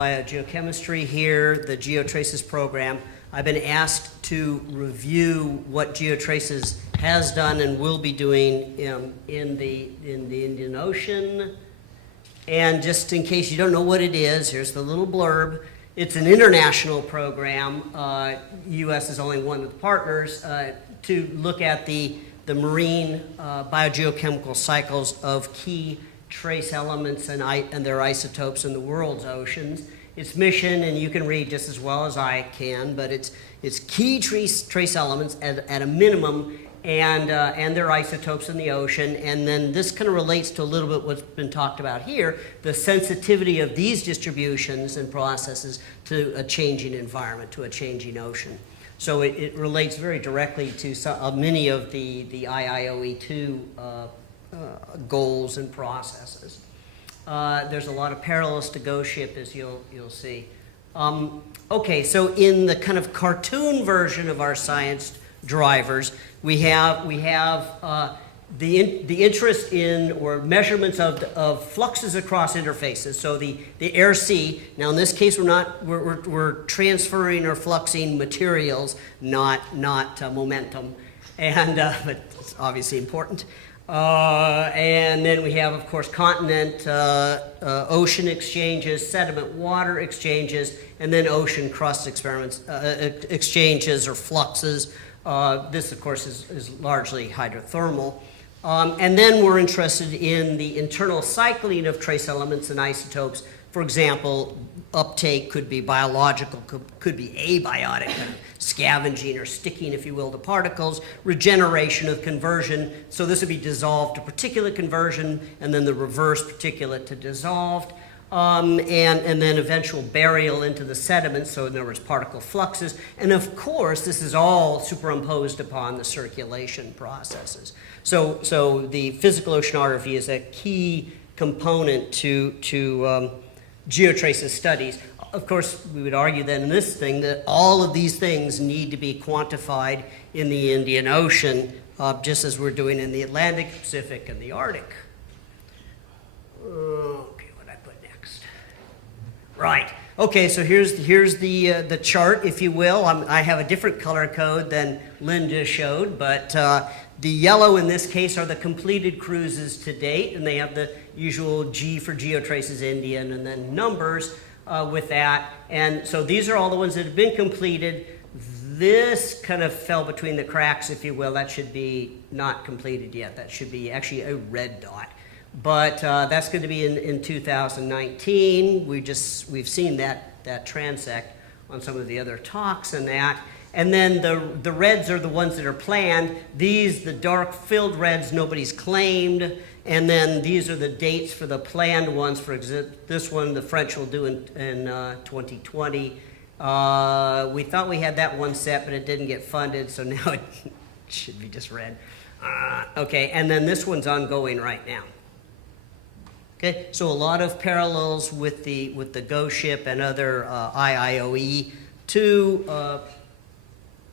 Biogeochemistry here, the GEOTRACES program. I've been asked to review what GEOTRACES has done and will be doing in the Indian Ocean. And just in case you don't know what it is, here's the little blurb. It's an international program. U.S. is only one of the partners to look at the marine biogeochemical cycles of key trace elements and their isotopes in the world's oceans. Its mission, and you can read just as well as I can, but it's key trace elements at a minimum and their isotopes in the ocean. And then this kind of relates to a little bit what's been talked about here, the sensitivity of these distributions and processes to a changing environment, to a changing ocean. So it relates very directly to many of the IIOE2 goals and processes. There's a lot of parallels to Ghost Ship, as you'll see. Okay, so in the kind of cartoon version of our science drivers, we have the interest in or measurements of fluxes across interfaces. So the air sea. Now in this case, we're transferring or fluxing materials, not momentum, and but it's obviously important. And then we have, of course, continent, ocean exchanges, sediment water exchanges, and then ocean crust exchanges or fluxes. This, of course, is largely hydrothermal. And then we're interested in the internal cycling of trace elements and isotopes. For example, uptake could be biological, could be abiotic, kind of scavenging or sticking, if you will, to particles. Regeneration of conversion, so this would be dissolved to particulate conversion, and then the reverse particulate to dissolved. And then eventual burial into the sediment, so in other words, particle fluxes. And of course, this is all superimposed upon the circulation processes. So the physical oceanography is a key component to GEOTRACES studies. Of course, we would argue then in this thing that all of these things need to be quantified in the Indian Ocean, just as we're doing in the Atlantic, Pacific, and the Arctic. Okay, what did I put next? Right. Okay, so here's the chart, if you will. I have a different color code than Lynn just showed, but the yellow in this case are the completed cruises to date, and they have the usual G for GEOTRACES Indian and then numbers with that. And so these are all the ones that have been completed. This kind of fell between the cracks, if you will. That should be not completed yet. That should be actually a red dot. But that's going to be in 2019. We've seen that transect on some of the other talks and that. And then the reds are the ones that are planned. These, the dark filled reds, nobody's claimed. And then these are the dates for the planned ones. For example, this one, the French will do in 2020. We thought we had that one set, but it didn't get funded, so now it should be just red. Okay, and then this one's ongoing right now. Okay, so a lot of parallels with the Ghost Ship and other IIOE2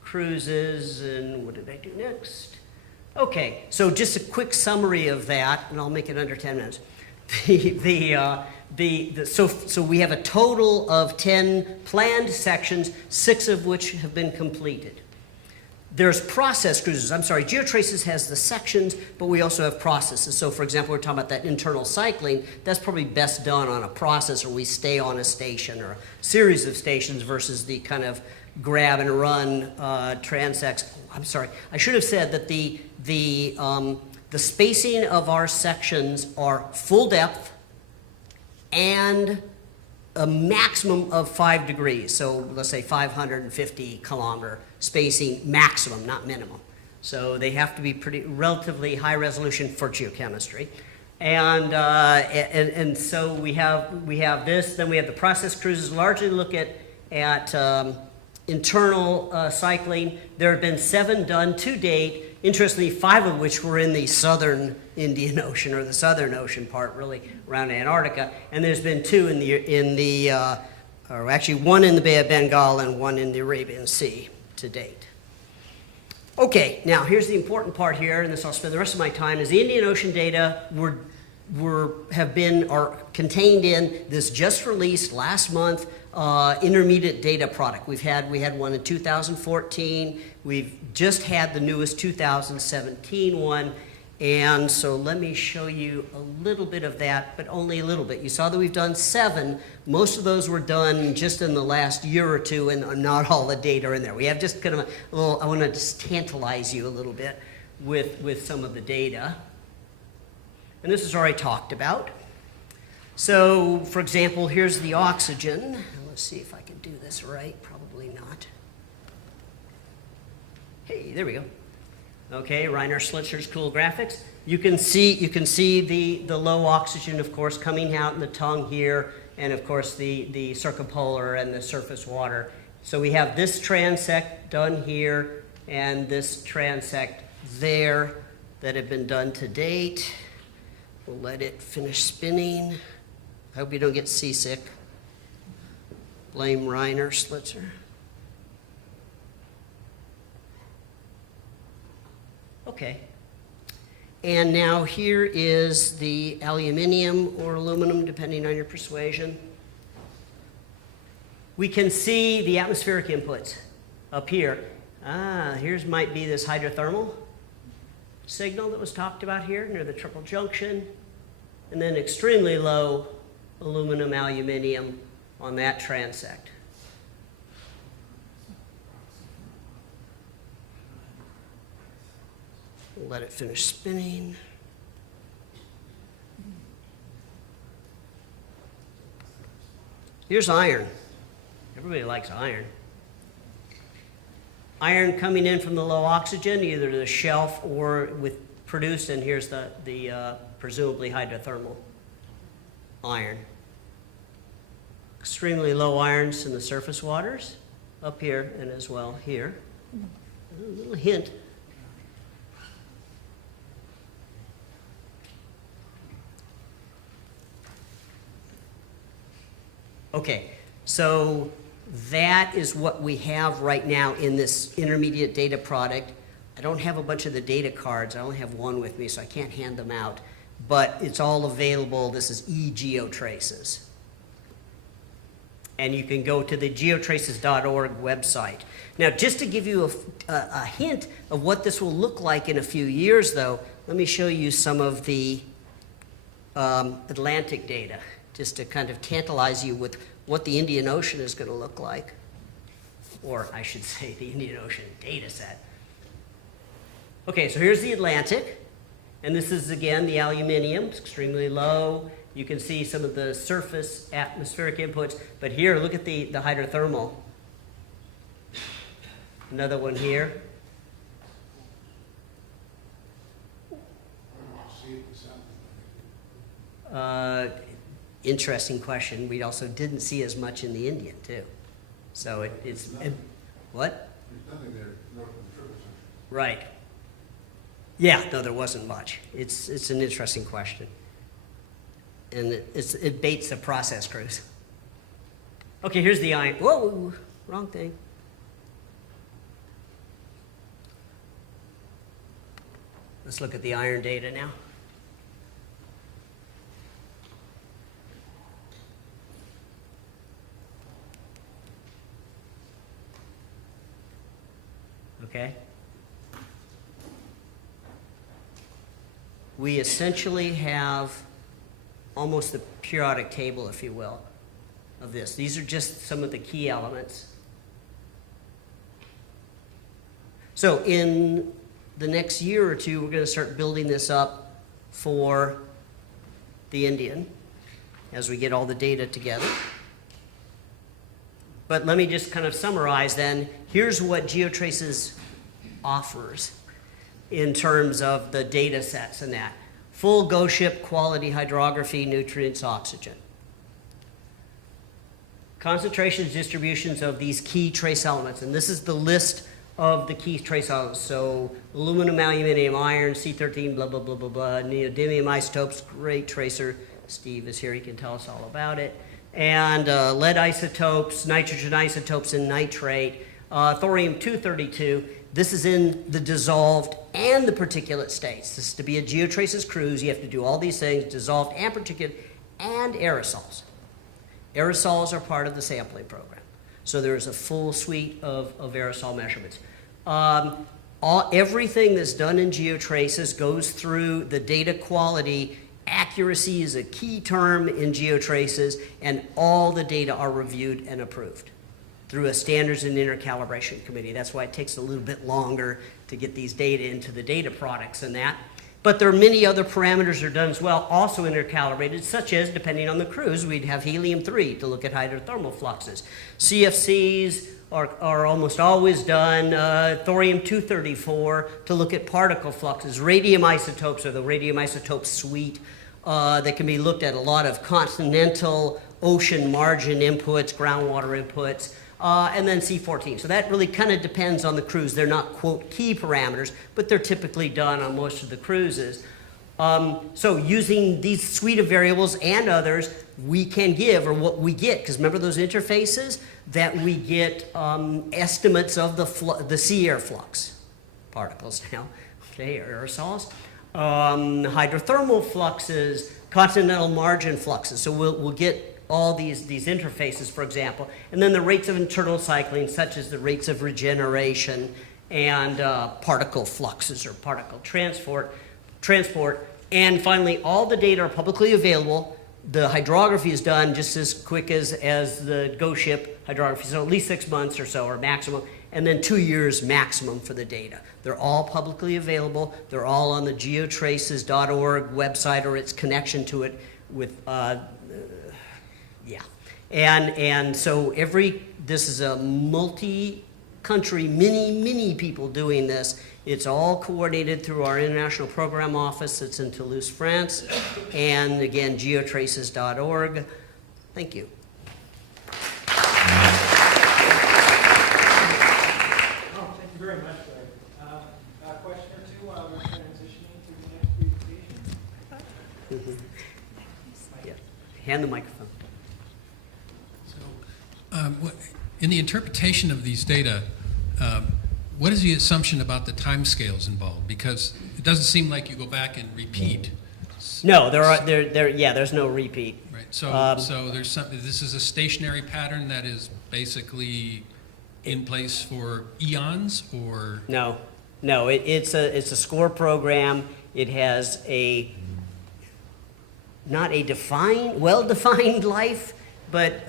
cruises. And what did I do next? Okay, so just a quick summary of that, and I'll make it under 10 minutes. So we have a total of 10 planned sections, 6 of which have been completed. There's process cruises. GEOTRACES has the sections, but we also have processes. So for example, we're talking about that internal cycling. That's probably best done on a process where we stay on a station or a series of stations versus the kind of grab and run transects. I should have said that the spacing of our sections are full depth and a maximum of 5 degrees. So let's say 550 kilometer spacing maximum, not minimum. So they have to be relatively high resolution for geochemistry. And so we have this. Then we have the process cruises. Largely look at internal cycling. There have been 7 done to date. Interestingly, 5 of which were in the southern Indian Ocean, or the southern ocean part, really around Antarctica. And there's been 2 or actually 1 in the Bay of Bengal and 1 in the Arabian Sea to date. Okay, now here's the important part here, and this I'll spend the rest of my time, is the Indian Ocean data were are contained in this just released last month intermediate data product. We had one in 2014. We've just had the newest 2017 one. And so let me show you a little bit of that, but only a little bit. You saw that we've done 7. Most of those were done just in the last year or two, and not all the data are in there. We have just kind of a little, I want to just tantalize you a little bit with some of the data. And this is already talked about. So, for example, here's the oxygen. Let's see if I can do this right. Probably not. Hey, there we go. Okay, Reiner Schlitzer's cool graphics. You can see the low oxygen, of course, coming out in the tongue here, and of course the circumpolar and the surface water. So we have this transect done here and this transect there that have been done to date. We'll let it finish spinning. I hope you don't get seasick. Blame Reiner Schlitzer. Okay. And now here is the aluminum or aluminum, depending on your persuasion. We can see the atmospheric inputs up here. Here's might be this hydrothermal signal that was talked about here near the triple junction. And then extremely low aluminum, aluminium on that transect. We'll let it finish spinning. Here's iron. Everybody likes iron. Iron coming in from the low oxygen, either to the shelf or with produced, and here's the presumably hydrothermal iron. Extremely low irons in the surface waters, up here and as well here. A little hint. Okay, so that is what we have right now in this intermediate data product. I don't have a bunch of the data cards. I only have one with me, so I can't hand them out. But it's all available. This is eGeoTraces. And you can go to the geotraces.org website. Now, just to give you a hint of what this will look like in a few years, though, let me show you some of the Atlantic data, just to kind of tantalize you with what the Indian Ocean is going to look like. Or I should say the Indian Ocean data set. Okay, so here's the Atlantic. And this is, again, the aluminium. It's extremely low. You can see some of the surface atmospheric inputs. But here, look at the hydrothermal. Another one here. Interesting question. We also didn't see as much in the Indian, too. So what? There's nothing there north of the Triple Junction. Right. Yeah, no, there wasn't much. It's an interesting question. And it baits the process crews. Okay, here's the iron. Whoa, wrong thing. Let's look at the iron data now. Okay. We essentially have almost the periodic table, if you will, of this. These are just some of the key elements. So in the next year or two, we're going to start building this up for the Indian as we get all the data together. But let me just kind of summarize then. Here's what GeoTraces offers in terms of the data sets and that. Full go-ship quality hydrography, nutrients, oxygen. Concentrations, distributions of these key trace elements. And this is the list of the key trace elements. So aluminum, aluminium, iron, C13, blah, blah, blah, blah, blah. Neodymium isotopes, great tracer. Steve is here, he can tell us all about it. And lead isotopes, nitrogen isotopes, and nitrate. Thorium-232. This is in the dissolved and the particulate states. This is to be a GeoTraces cruise. You have to do all these things, dissolved and particulate, and aerosols. Aerosols are part of the sampling program. So there's a full suite of aerosol measurements. Everything that's done in GeoTraces goes through the data quality. Accuracy is a key term in GeoTraces, and all the data are reviewed and approved through a standards and intercalibration committee. That's why it takes a little bit longer to get these data into the data products and that. But there are many other parameters that are done as well, also intercalibrated, such as, depending on the cruise, we'd have helium-3 to look at hydrothermal fluxes. CFCs are almost always done, thorium-234 to look at particle fluxes. Radium isotopes are the radium isotope suite that can be looked at a lot of continental ocean margin inputs, groundwater inputs, and then C14. So that really kind of depends on the cruise. They're not, quote, key parameters, but they're typically done on most of the cruises. So using these suite of variables and others, we can give, or what we get, because remember those interfaces, that we get estimates of the sea air flux particles now, okay, aerosols, hydrothermal fluxes, continental margin fluxes. So we'll get all these interfaces, for example, and then the rates of internal cycling, such as the rates of regeneration and particle fluxes or particle transport, and finally, all the data are publicly available. The hydrography is done just as quick as the Go Ship hydrography, so at least 6 months or so, or maximum, and then 2 years maximum for the data. They're all publicly available. They're all on the geotraces.org website or its connection to it with, And so this is a multi-country, many people doing this. It's all coordinated through our international program office that's in Toulouse, France. And again, geotraces.org. Thank you. Oh, thank you very much, Greg. A question or two while we're transitioning to the next presentation? Yeah. Hand the microphone. In the interpretation of these data, what is the assumption about the timescales involved? Because it doesn't seem like you go back and repeat. No, there's no repeat. Right. So there's something. This is a stationary pattern that is basically in place for eons, or No, it's a score program. It has not a well-defined life, but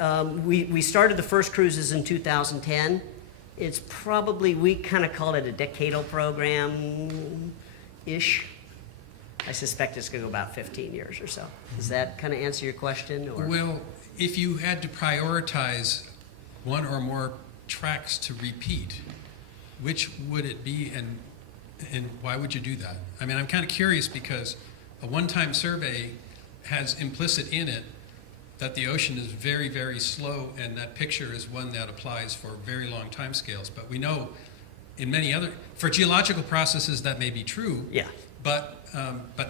we started the first cruises in 2010. It's probably, we kind of call it a decadal program-ish. I suspect it's going to go about 15 years or so. Does that kind of answer your question? Or? Well, if you had to prioritize one or more tracks to repeat, which would it be, and why would you do that? I mean, I'm kind of curious because a one-time survey has implicit in it that the ocean is very, very slow, and that picture is one that applies for very long time scales. But we know in many other, for geological processes that may be true, Yeah. but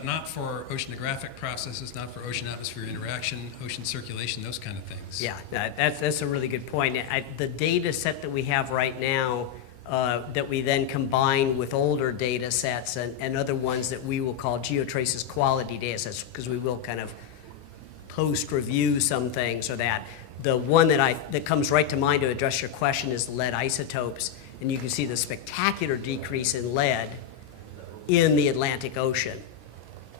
not for oceanographic processes, not for ocean-atmosphere interaction, ocean circulation, those kind of things. Yeah, that's a really good point. The data set that we have right now that we then combine with older data sets and other ones that we will call GeoTraces quality data sets, because we will kind of post-review some things, or that. The one that comes right to mind to address your question is lead isotopes, and you can see the spectacular decrease in lead in the Atlantic Ocean.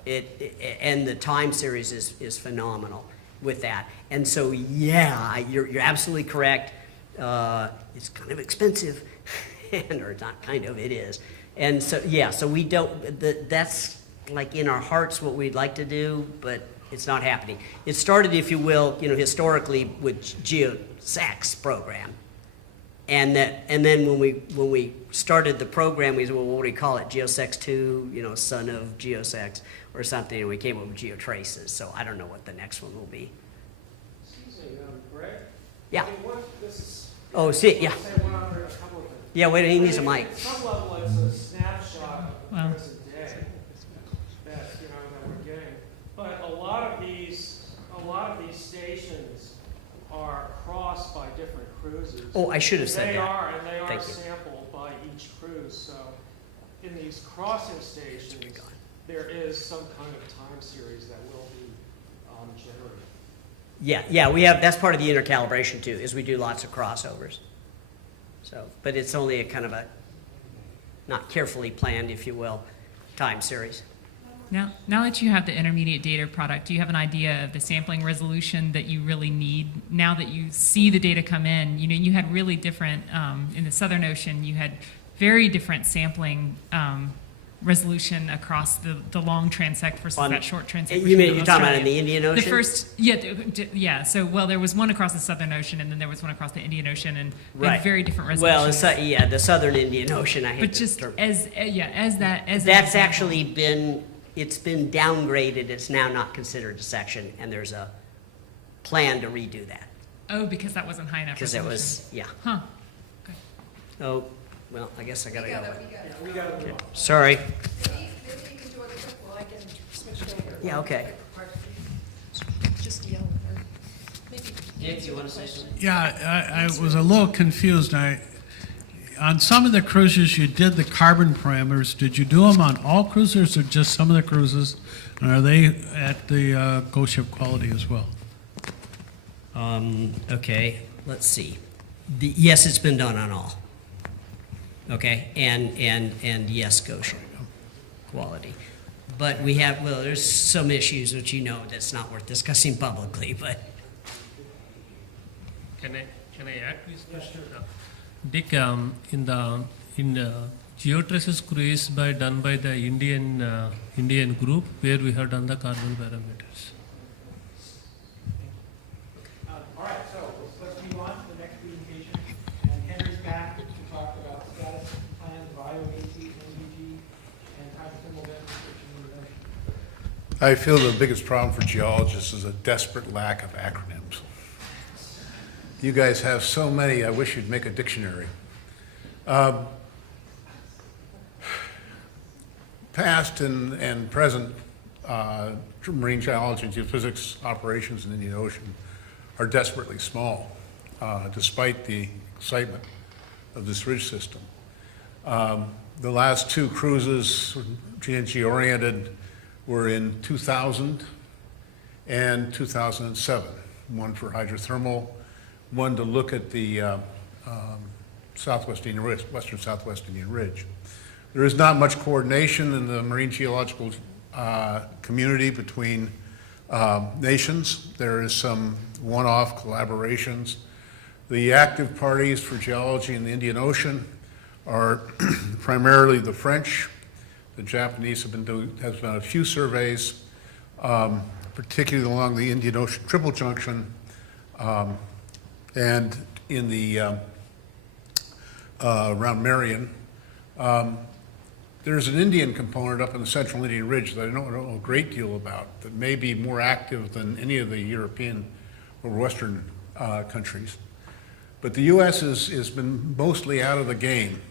And the time series is phenomenal with that. And so, yeah, you're absolutely correct. It's kind of expensive, or not kind of, it is. And so, yeah, so we don't, that's like in our hearts what we'd like to do, but it's not happening. It started, if you will, historically with GeoSax program. And then when we started the program, we said, well, what do we call it? GeoSax 2, son of GeoSax or something, and we came up with GeoTraces. So I don't know what the next one will be. Excuse me, Greg? Yeah. I mean, this is, Oh, see, yeah. say one other, a couple of things. Yeah, wait, he needs a mic. At some level, it's a snapshot of the present day that we're getting. But a lot of these stations are crossed by different cruises. Oh, I should have said They that. are Thank you. sampled by each cruise. So in these crossing stations, there is some kind of time series that will be generated. Yeah, we have, that's part of the intercalibration too, is we do lots of crossovers. So, but it's only a kind of a, not carefully planned, if you will, time series. Now that you have the intermediate data product, do you have an idea of the sampling resolution that you really need? Now that you see the data come in, you know, you had really different, in the Southern Ocean, you had very different sampling resolution across the long transect versus that short transect. You mean, you're talking about in the Indian Ocean? The first, yeah. So, well, there was one across the Southern Ocean, and then there was one across the Indian Ocean, and they had very different resolutions. Well, the Southern Indian Ocean, I hate but the just term. that's Actually been, it's been downgraded, it's now not considered a section, and there's a plan to redo that. Oh, because that wasn't high enough Because it resolution. was, yeah. Huh. Okay. Oh, well, I guess I gotta go. We got to Sorry. Maybe you can do it quick while I get switched over. Yeah, okay. Just yell. Or maybe. Dick, you want to say something? Yeah, I was a little confused. On some of the cruises, you did the carbon parameters. Did you do them on all cruisers or just some of the cruises? And are they at the Go Ship quality as well? Okay, let's see. Yes, it's been done on all. Okay, and yes, Goshen quality. But we have, well, there's some issues which you know that's not worth discussing publicly, but Can I add this question? Dick, in GEOTRACES cruise done by the Indian group, where we have done the carbon parameters. All right, so let's move on to the next presentation. And Henry's back to talk about status plans of IODP, MG&G, and hydrothermal vent restriction intervention. I feel the biggest problem for geologists is a desperate lack of acronyms. You guys have so many, I wish you'd make a dictionary. Past and present marine geology and geophysics operations in the Indian Ocean are desperately small, despite the excitement of this ridge system. The last two cruises, G&G oriented, were in 2000 and 2007. One for hydrothermal, one to look at the Southwest Indian Ridge, western Southwest Indian Ridge. There is not much coordination in the marine geological community between nations. There is some one-off collaborations. The active parties for geology in the Indian Ocean are primarily the French. The Japanese have done a few surveys, particularly along the Indian Ocean Triple Junction, and in the around Marion. There's an Indian component up in the Central Indian Ridge that I don't know a great deal about, that may be more active than any of the European or Western countries. But the U.S. has been mostly out of the game.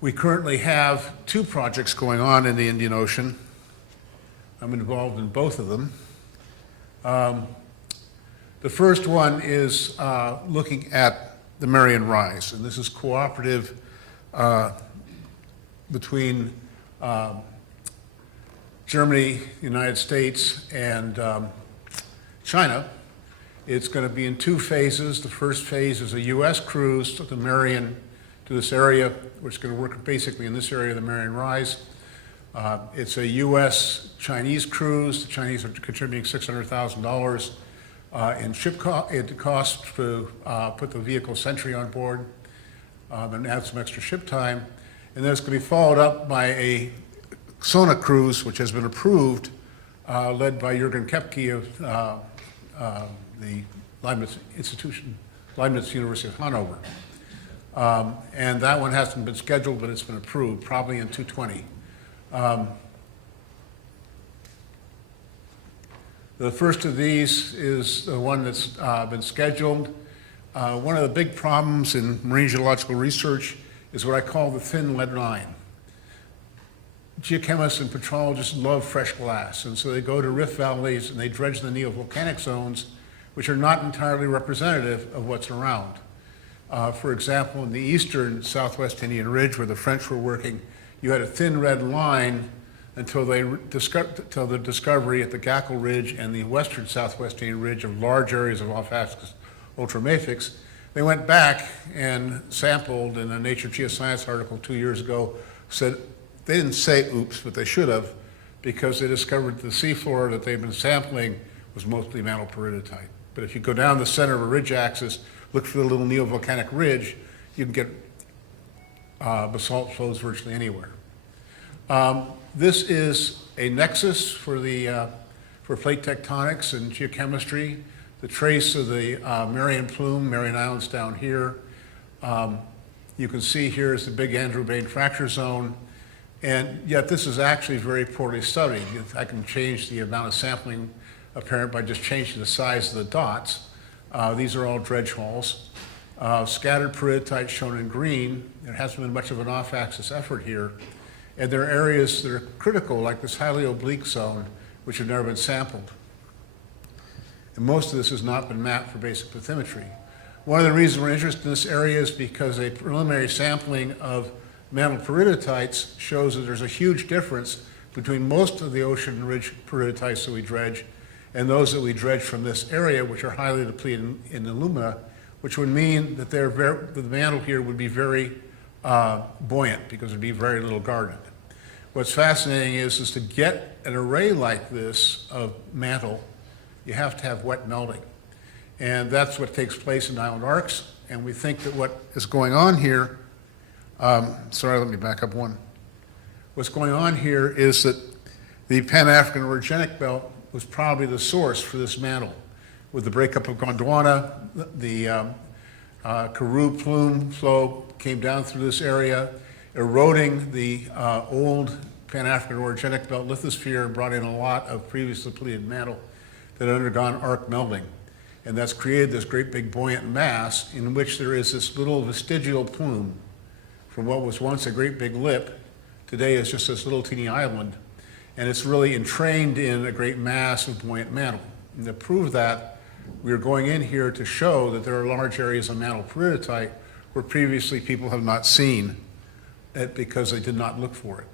We currently have two projects going on in the Indian Ocean. I'm involved in both of them. The first one is looking at the Marian Rise, and this is cooperative between Germany, the United States, and China. It's going to be in two phases. The first phase is a U.S. cruise to the Marian, to this area, which is going to work basically in this area of the Marian Rise. It's a U.S.-Chinese cruise. The Chinese are contributing $600,000 in ship cost to put the vehicle Sentry on board and add some extra ship time. And then it's going to be followed up by a Sona cruise, which has been approved, led by Jürgen Kepke of the Leibniz Institution, Leibniz University of Hanover. And that one hasn't been scheduled, but it's been approved, probably in 2020. The first of these is the one that's been scheduled. One of the big problems in marine geological research is what I call the thin lead line. Geochemists and petrologists love fresh glass, and so they go to rift valleys and they dredge the neovolcanic zones, which are not entirely representative of what's around. For example, in the eastern Southwest Indian Ridge, where the French were working, you had a thin red line until until the discovery at the Gackle Ridge and the western Southwest Indian Ridge of large areas of off-axis ultramafics. They went back and sampled in a Nature Geoscience article 2 years ago, said, they didn't say oops, but they should have, because they discovered the seafloor that they've been sampling was mostly mantle peridotite. But if you go down the center of a ridge axis, look for the little neovolcanic ridge, you can get basalt flows virtually anywhere. This is a nexus for plate tectonics and geochemistry. The trace of the Marion Plume, Marion Islands down here. You can see here is the Big Andrew Bain fracture zone, and yet this is actually very poorly studied. I can change the amount of sampling apparent by just changing the size of the dots. These are all dredge holes. Scattered peridotite shown in green. There hasn't been much of an off-axis effort here. And there are areas that are critical, like this highly oblique zone, which have never been sampled. And most of this has not been mapped for basic bathymetry. One of the reasons we're interested in this area is because a preliminary sampling of mantle peridotites shows that there's a huge difference between most of the ocean ridge peridotites that we dredge and those that we dredge from this area, which are highly depleted in alumina, which would mean that the mantle here would be very buoyant because there'd be very little garnet. What's fascinating is to get an array like this of mantle, you have to have wet melting. And that's what takes place in island arcs. And we think that what is going on here, sorry, let me back up one. What's going on here is that the Pan-African orogenic belt was probably the source for this mantle. With the breakup of Gondwana, the Karoo plume flow came down through this area, eroding the old Pan-African orogenic belt lithosphere, and brought in a lot of previously depleted mantle that had undergone arc melting. And that's created this great big buoyant mass in which there is this little vestigial plume from what was once a great big lip, today is just this little teeny island. And it's really entrained in a great mass of buoyant mantle. And to prove that, we are going in here to show that there are large areas of mantle peridotite where previously people have not seen it because they did not look for it.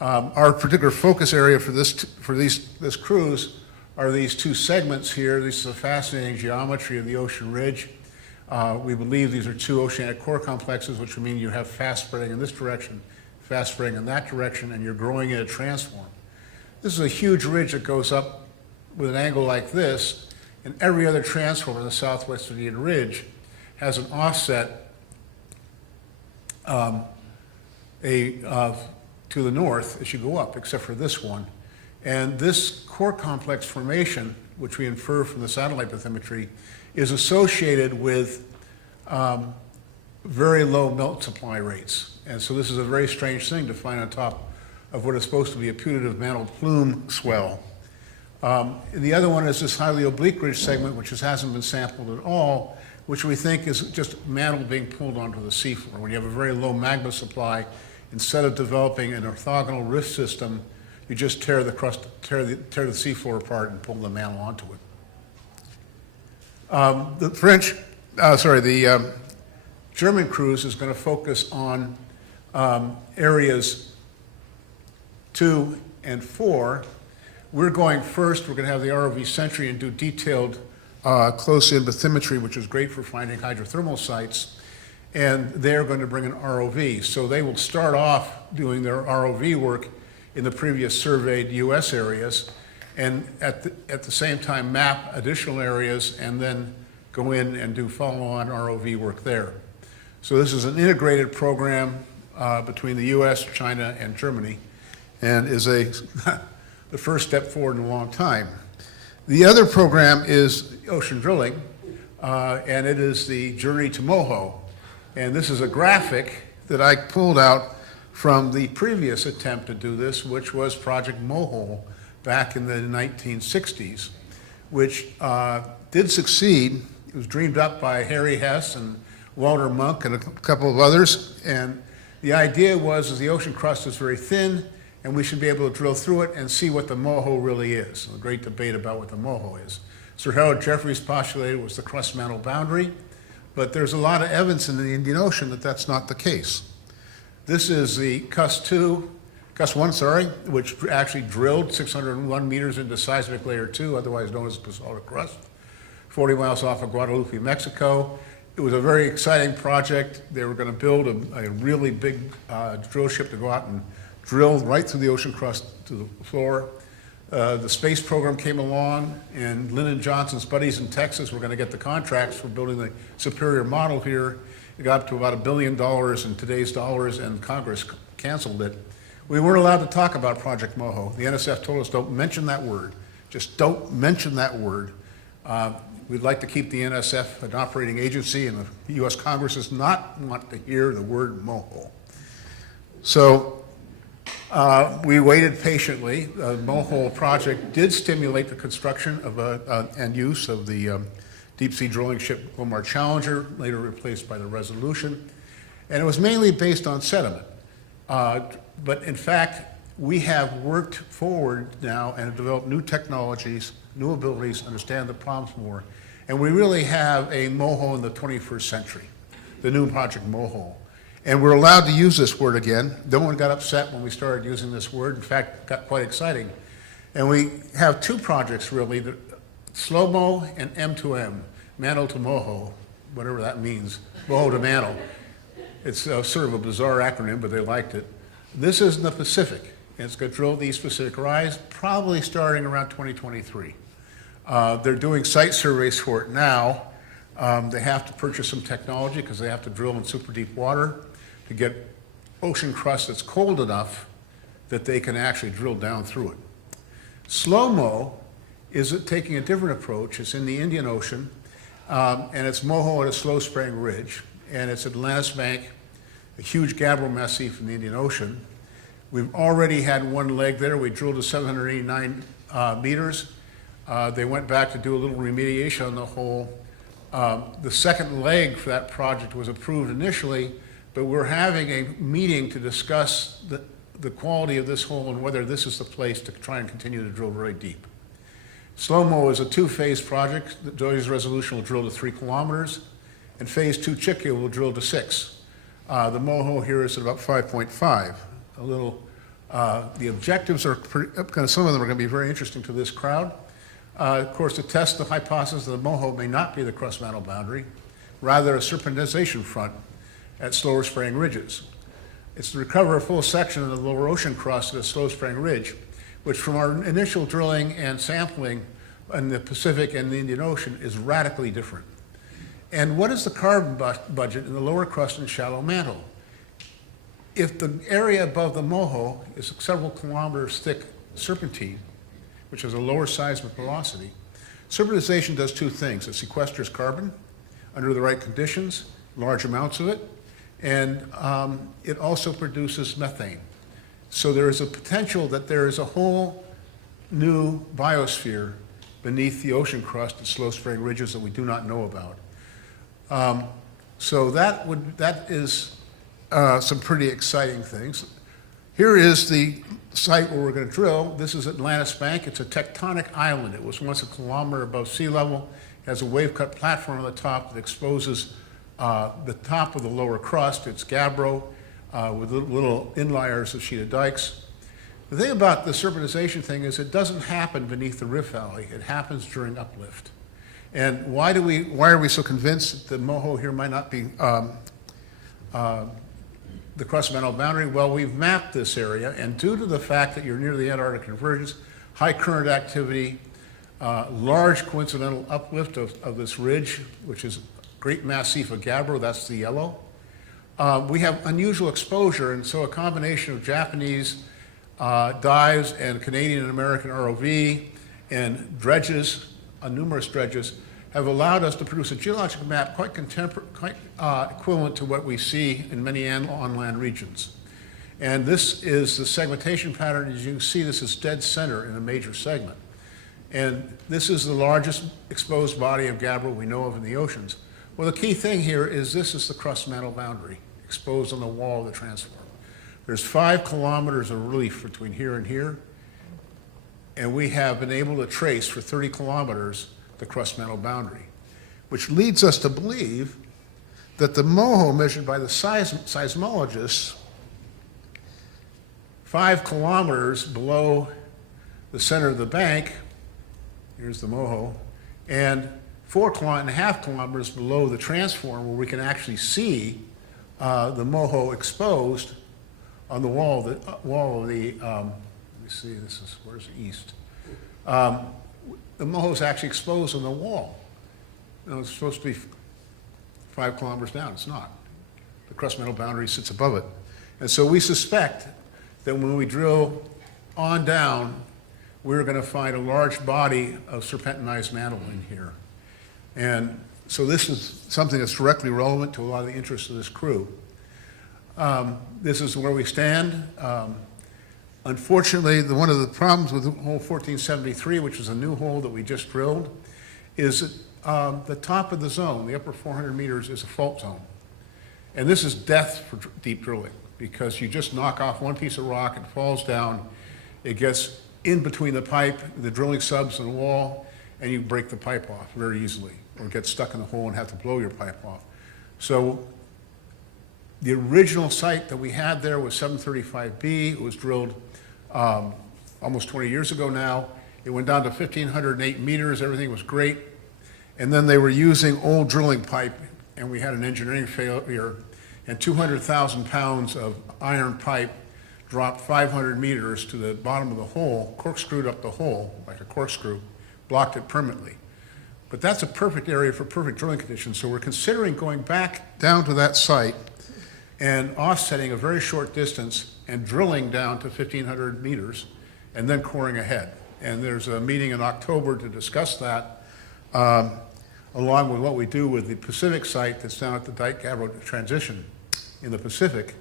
Our particular focus area for this cruise are these two segments here. This is a fascinating geometry of the ocean ridge. We believe these are two oceanic core complexes, which would mean you have fast spreading in this direction, fast spreading in that direction, and you're growing in a transform. This is a huge ridge that goes up with an angle like this, and every other transform in the southwest Indian Ridge has an offset to the north as you go up, except for this one. And this core complex formation, which we infer from the satellite bathymetry, is associated with very low melt supply rates. And so this is a very strange thing to find on top of what is supposed to be a putative mantle plume swell. The other one is this highly oblique ridge segment, which hasn't been sampled at all, which we think is just mantle being pulled onto the seafloor. When you have a very low magma supply, instead of developing an orthogonal rift system, you just tear the crust, tear the seafloor apart and pull the mantle onto it. The German cruise is going to focus on areas 2 and 4. We're going first, we're going to have the ROV Sentry and do detailed close-in bathymetry, which is great for finding hydrothermal sites. And they're going to bring an ROV. So they will start off doing their ROV work in the previous surveyed US areas, and at the same time map additional areas and then go in and do follow-on ROV work there. So this is an integrated program between the US, China, and Germany, and is the first step forward in a long time. The other program is ocean drilling, and it is the Journey to Moho. And this is a graphic that I pulled out from the previous attempt to do this, which was Project Mohole back in the 1960s, which did succeed. It was dreamed up by Harry Hess and Walter Monk and a couple of others. And the idea was the ocean crust is very thin, and we should be able to drill through it and see what the moho really is. A great debate about what the moho is. Sir Harold Jeffreys postulated it was the crust mantle boundary. But there's a lot of evidence in the Indian Ocean that that's not the case. This is the Crust 1, which actually drilled 601 meters into seismic layer 2, otherwise known as basaltic crust, 40 miles off of Guadalupe, Mexico. It was a very exciting project. They were going to build a really big drill ship to go out and drill right through the ocean crust to the floor. The space program came along, and Lyndon Johnson's buddies in Texas were going to get the contracts for building the Superior model here. It got up to about $1 billion in today's dollars, and Congress canceled it. We weren't allowed to talk about Project Moho. The NSF told us, don't mention that word. Just don't mention that word. We'd like to keep the NSF an operating agency, and the U.S. Congress does not want to hear the word Moho. So we waited patiently. The Moho project did stimulate the construction of and use of the deep-sea drilling ship Glomar Challenger, later replaced by the Resolution. And it was mainly based on sediment. But in fact, we have worked forward now and developed new technologies, new abilities to understand the problems more. And we really have a Moho in the 21st century, the new Project Moho. And we're allowed to use this word again. No one got upset when we started using this word. In fact, it got quite exciting. And we have two projects really, SLOMO and M2M, Mantle to Moho, whatever that means, Moho to Mantle. It's sort of a bizarre acronym, but they liked it. This is in the Pacific, and it's going to drill the East Pacific Rise, probably starting around 2023. They're doing site surveys for it now. They have to purchase some technology because they have to drill in super deep water to get ocean crust that's cold enough that they can actually drill down through it. SLOMO is taking a different approach. It's in the Indian Ocean, and it's Moho at a slow spraying ridge, and it's Atlantis Bank, a huge gabbro massif in the Indian Ocean. We've already had one leg there. We drilled to 789 meters. They went back to do a little remediation on the hole. The second leg for that project was approved initially, but we're having a meeting to discuss the quality of this hole and whether this is the place to try and continue to drill very deep. SLOMO is a two-phase project. The Dwi's Resolution will drill to 3 kilometers, and phase 2 Chikya will drill to 6. The Moho here is at about 5.5. A little, the objectives are some of them are going to be very interesting to this crowd. Of course, to test the hypothesis that the Moho may not be the crust mantle boundary, rather a serpentization front at slower spraying ridges. It's to recover a full section of the lower ocean crust at a slow spraying ridge, which from our initial drilling and sampling in the Pacific and the Indian Ocean is radically different. And what is the carbon budget in the lower crust and shallow mantle? If the area above the Moho is several kilometers thick serpentine, which has a lower seismic velocity, serpentization does two things. It sequesters carbon under the right conditions, large amounts of it, and it also produces methane. So there is a potential that there is a whole new biosphere beneath the ocean crust at slow spraying ridges that we do not know about. So that is some pretty exciting things. Here is the site where we're going to drill. This is Atlantis Bank. It's a tectonic island. It was once a kilometer above sea level. It has a wave-cut platform on the top that exposes the top of the lower crust. It's gabbro with little inliers of sheeted dikes. The thing about the serpentization thing is it doesn't happen beneath the rift valley. It happens during uplift. And why are we so convinced that the Moho here might not be the crust mantle boundary? Well, we've mapped this area, and due to the fact that you're near the Antarctic convergence, high current activity, large coincidental uplift of this ridge, which is great massif of gabbro, that's the yellow, we have unusual exposure, and so a combination of Japanese dives and Canadian and American ROV and dredges, numerous dredges, have allowed us to produce a geologic map quite equivalent to what we see in many on-land regions. And this is the segmentation pattern. As you can see, this is dead center in a major segment. And this is the largest exposed body of gabbro we know of in the oceans. Well, the key thing here is this is the crust mantle boundary exposed on the wall of the transform. There's 5 kilometers of relief between here and here, and we have been able to trace for 30 kilometers the crust mantle boundary, which leads us to believe that the MOHO measured by the seismologists 5 kilometers below the center of the bank, here's the MOHO, and 4.5 kilometers below the transform where we can actually see the MOHO exposed on the wall of the let me see, this is, where's the east? The MOHO is actually exposed on the wall. You know, it's supposed to be 5 kilometers down, it's not. The crust metal boundary sits above it. And so we suspect that when we drill on down, we're going to find a large body of serpentinized mantle in here. And so this is something that's directly relevant to a lot of the interests of this crew. This is where we stand. Unfortunately, one of the problems with hole 1473, which is a new hole that we just drilled, is that the top of the zone, the upper 400 meters, is a fault zone. And this is death for deep drilling, because you just knock off one piece of rock, it falls down, it gets in between the pipe, the drilling subs and the wall, and you break the pipe off very easily, or get stuck in the hole and have to blow your pipe off. So the original site that we had there was 735B. It was drilled almost 20 years ago now. It went down to 1,508 meters. Everything was great. And then they were using old drilling pipe, and we had an engineering failure, and 200,000 pounds of iron pipe dropped 500 meters to the bottom of the hole, corkscrewed up the hole like a corkscrew, blocked it permanently. But that's a perfect area for perfect drilling conditions. So we're considering going back down to that site and offsetting a very short distance and drilling down to 1,500 meters and then coring ahead. And there's a meeting in October to discuss that, along with what we do with the Pacific site that's down at the Dyke-Gabbro transition in the Pacific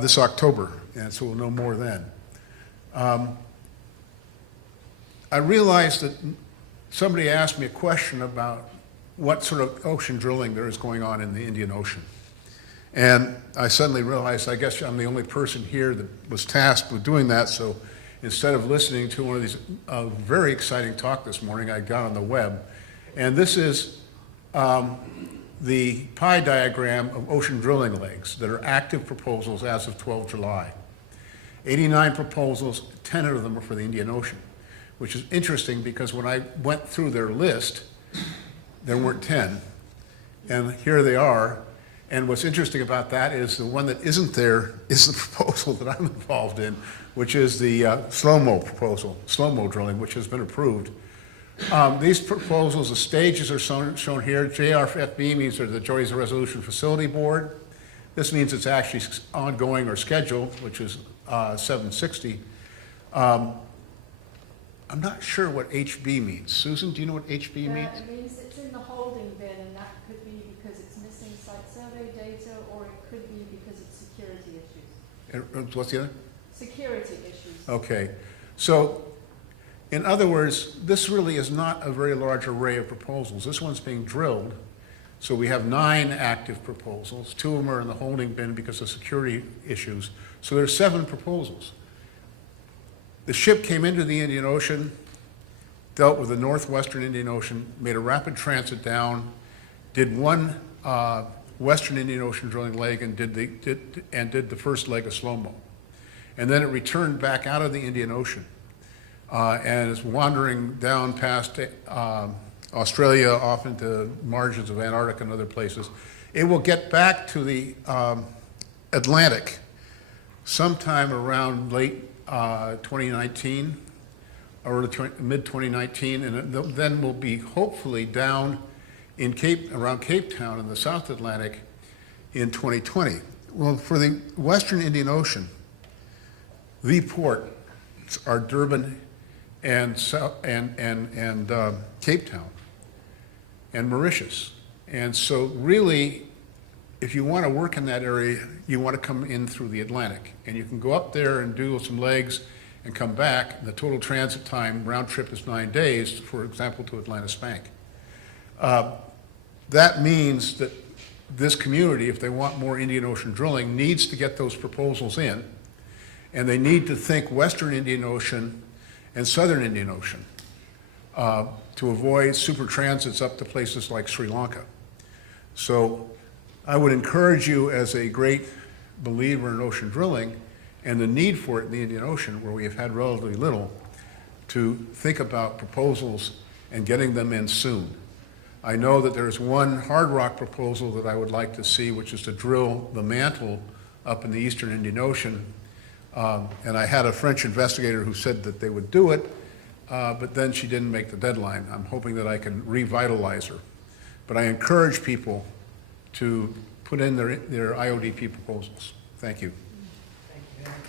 this October, and so we'll know more then. I realized that somebody asked me a question about what sort of ocean drilling there is going on in the Indian Ocean. And I suddenly realized, I guess I'm the only person here that was tasked with doing that, so instead of listening to one of these very exciting talk this morning, I got on the web. And this is the pie diagram of ocean drilling legs that are active proposals as of 12 July. 89 proposals, 10 of them are for the Indian Ocean, which is interesting because when I went through their list, there weren't 10, and here they are. And what's interesting about that is the one that isn't there is the proposal that I'm involved in, which is the slow-mo proposal, slow-mo drilling, which has been approved. These proposals, the stages are shown here. JRFB means they're the Joint Resolution Facility Board. This means it's actually ongoing or scheduled, which is 760. I'm not sure what HB means. Susan, do you know what HB means? It means it's in the holding bin, and that could be because it's missing site survey data, or it could be because it's security issues. What's the other? Security issues. Okay. So, in other words, this really is not a very large array of proposals. This one's being drilled. So we have 9 active proposals. 2 of them are in the holding bin because of security issues. So there's 7 proposals. The ship came into the Indian Ocean, dealt with the northwestern Indian Ocean, made a rapid transit down, did one western Indian Ocean drilling leg and did the first leg of slow-mo. And then it returned back out of the Indian Ocean and is wandering down past Australia, off into margins of Antarctica and other places. It will get back to the Atlantic sometime around late 2019 or mid-2019, and then we'll be hopefully down in around Cape Town in the South Atlantic in 2020. Well, for the Western Indian Ocean, the ports are Durban and Cape Town and Mauritius. And so really, if you want to work in that area, you want to come in through the Atlantic. And you can go up there and do some legs and come back. The total transit time, round trip, is 9 days, for example, to Atlantis Bank. That means that this community, if they want more Indian Ocean drilling, needs to get those proposals in. And they need to think Western Indian Ocean and Southern Indian Ocean to avoid super transits up to places like Sri Lanka. So I would encourage you, as a great believer in ocean drilling and the need for it in the Indian Ocean, where we have had relatively little, to think about proposals and getting them in soon. I know that there's one hard rock proposal that I would like to see, which is to drill the mantle up in the eastern Indian Ocean. And I had a French investigator who said that they would do it, but then she didn't make the deadline. I'm hoping that I can revitalize her. But I encourage people to put in their IODP proposals. Thank you. Thank you, Henry.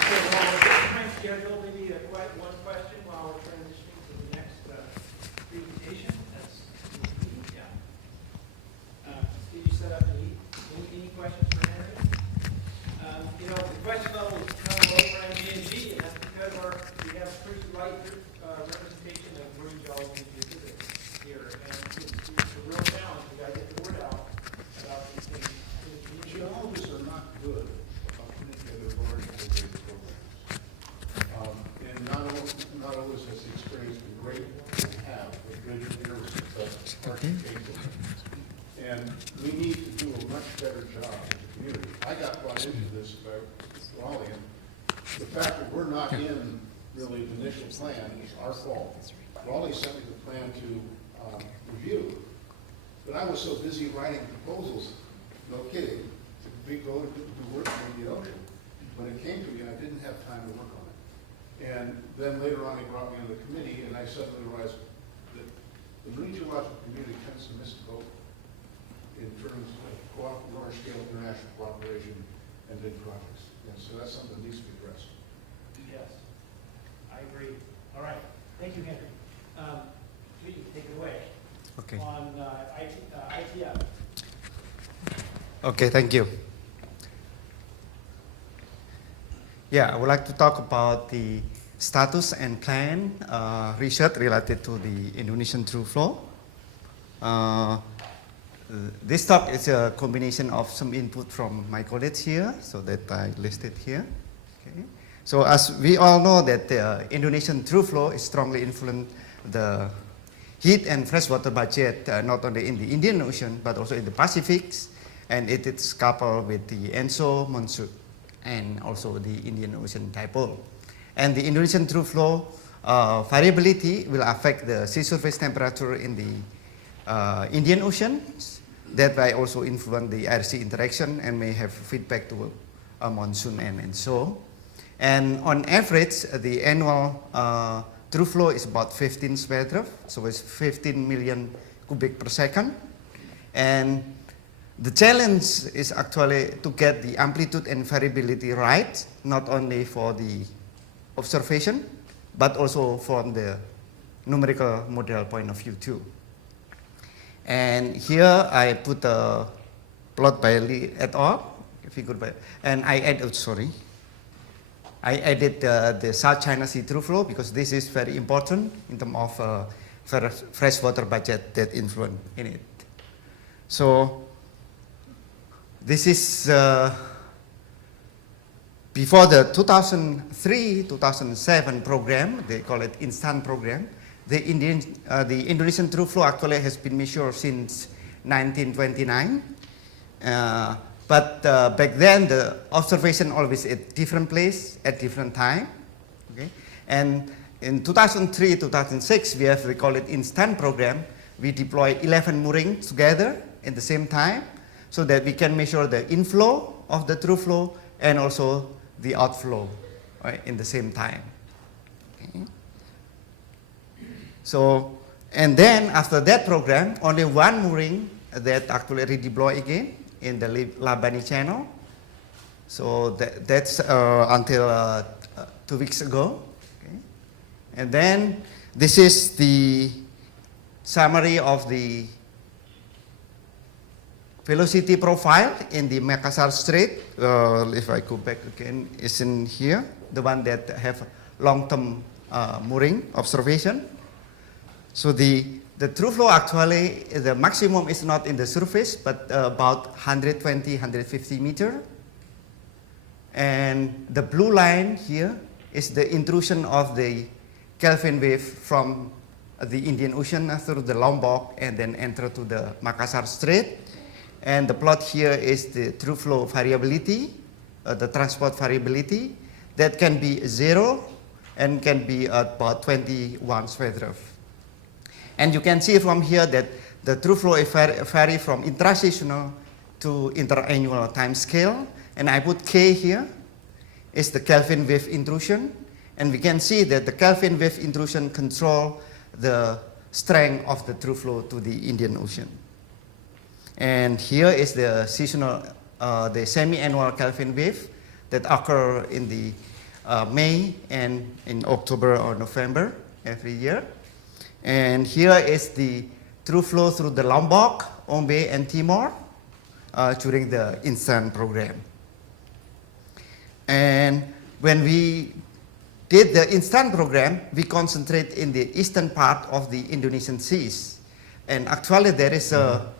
Okay, while we're behind schedule, maybe one question while we're transitioning to the next presentation. That's yeah. Did you set up any questions for Henry? You know, the question level is kind of low for MG&G, and that's because we have pretty light representation of marine geology and geophysics here, and it's a real challenge. We got to get the word out about these things to the community. Geologists are not good about putting together large integrated programs. And not always has the experience been great to have with greater universities like Archie. And we need to do a much better job as a community. I got brought into this by Raleigh, and the fact that we're not in really the initial plan is our fault. Raleigh sent me the plan to review, but I was so busy writing proposals, no kidding, to go to do work in the ocean. When it came to me, I didn't have time to work on it. And then later on, he brought me on the committee, and I suddenly realized that the marine geological community tends to miss the boat in terms of large-scale international cooperation and big projects. And so that's something that needs to be addressed. Yes, I agree. All right, thank you, Henry. Please take it away. Okay. On ITF. Okay, thank you. Yeah, I would like to talk about the status and plan research related to the Indonesian Throughflow. This talk is a combination of some input from my colleagues here, so that I listed here. Okay. So as we all know that the Indonesian Throughflow is strongly influenced the heat and freshwater budget, not only in the Indian Ocean, but also in the Pacific, and it is coupled with the ENSO monsoon and also the Indian Ocean dipole. And the Indonesian Throughflow variability will affect the sea surface temperature in the Indian Ocean. That may also influence the air-sea interaction and may have feedback to a monsoon and ENSO. And on average, the annual throughflow is about 15 spacecraft, so it's 15 million cubic per second. And the challenge is actually to get the amplitude and variability right, not only for the observation, but also from the numerical model point of view too. And here I put a plot by Lee et al. Figured by, and I added, I added the South China Sea throughflow because this is very important in terms of freshwater budget that influence in it. So this is before the 2003-2007 program, they call it instant program. The Indonesian throughflow actually has been measured since 1929. But back then, the observation always at different place, at different time. Okay? And in 2003-2006, we call it instant program. We deploy 11 moorings together at the same time so that we can measure the inflow of the throughflow and also the outflow, right, in the same time. Okay? So, and then after that program, only one mooring that actually redeploy again in the Labani channel. So that's until 2 weeks ago. Okay? And then this is the summary of the velocity profile in the Makassar Strait. If I go back again, is in here, the one that have long-term mooring observation. So the throughflow actually, the maximum is not in the surface, but about 120, 150 meter. And the blue line here is the intrusion of the Kelvin wave from the Indian Ocean through the Lombok and then enter to the Makassar Strait. And the plot here is the through flow variability, the transport variability, that can be 0 and can be about 21 Sverdrup. And you can see from here that the through flow vary from intra-seasonal to interannual time scale. And I put K here, is the Kelvin wave intrusion. And we can see that the Kelvin wave intrusion control the strength of the through flow to the Indian Ocean. And here is the seasonal, the semi-annual Kelvin wave that occur in the May and in October or November every year. And here is the through flow through the Lombok, Ombe, and Timor during the instant program. And when we did the instant program, we concentrate in the eastern part of the Indonesian seas. And actually there is a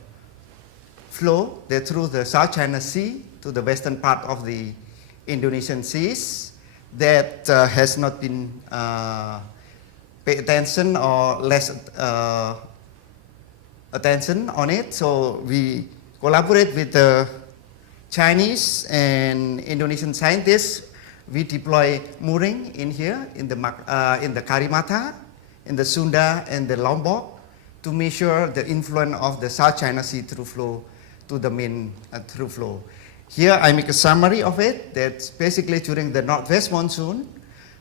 flow that through the South China Sea to the western part of the Indonesian seas that has not been paid attention or less attention on it. So we collaborate with the Chinese and Indonesian scientists. We deploy mooring in here in the Karimata, in the Sunda, and the Lombok to measure the influence of the South China Sea through flow to the main through flow. Here I make a summary of it. That's basically during the northwest monsoon,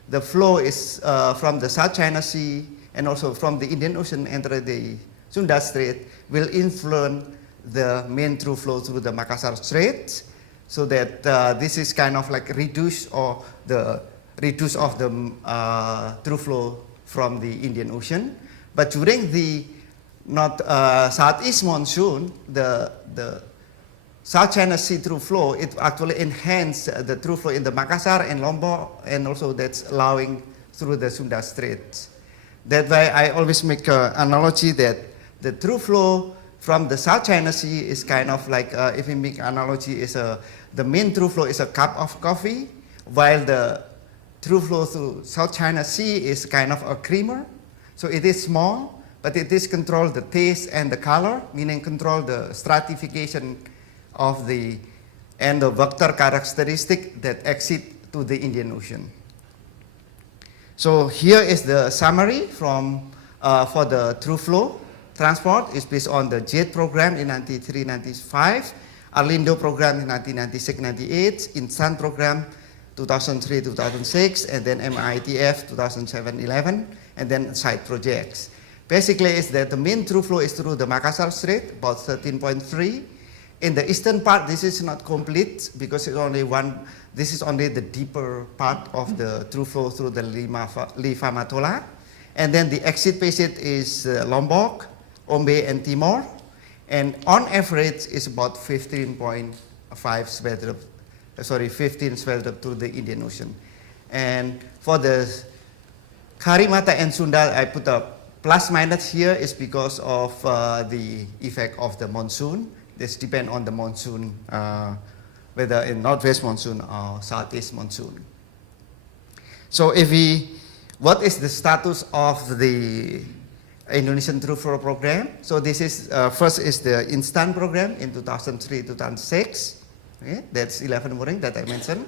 the flow is from the South China Sea and also from the Indian Ocean enter the Sunda Strait will influence the main through flow through the Makassar Strait, so that this is kind of like reduce of the through flow from the Indian Ocean. But during the southeast monsoon, the South China Sea through flow, it actually enhances the through flow in the Makassar and Lombok, and also that's allowing through the Sunda Strait. That's why I always make an analogy that the through flow from the South China Sea is kind of like, if we make analogy, is the main through flow is a cup of coffee, while the through flow through South China Sea is kind of a creamer. So it is small, but it is control the taste and the color, meaning control the stratification of the and the vector characteristic that exit to the Indian Ocean. So here is the summary from for the through flow transport. Is based on the JET program in 93-95, Arlindo program in 1996-98, Instant program 2003-2006, and then MITF 2007-11, and then side projects. Basically, is that the main through flow is through the Makassar Strait, about 13.3. In the eastern part, this is not complete because it's only one. This is only the deeper part of the through flow through the Liva Matola, and then the exit passage is Lombok, Ombe, and Timor, and on average is about 15.5 Sverdrup. 15 Sverdrup to the Indian Ocean. And for the Karimata and Sunda, I put a plus minus here is because of the effect of the monsoon. This depends on the monsoon, whether in northwest monsoon or southeast monsoon. So what is the status of the Indonesian Throughflow program? So this is, first is the instant program in 2003-2006. Okay? That's 11 mooring that I mentioned.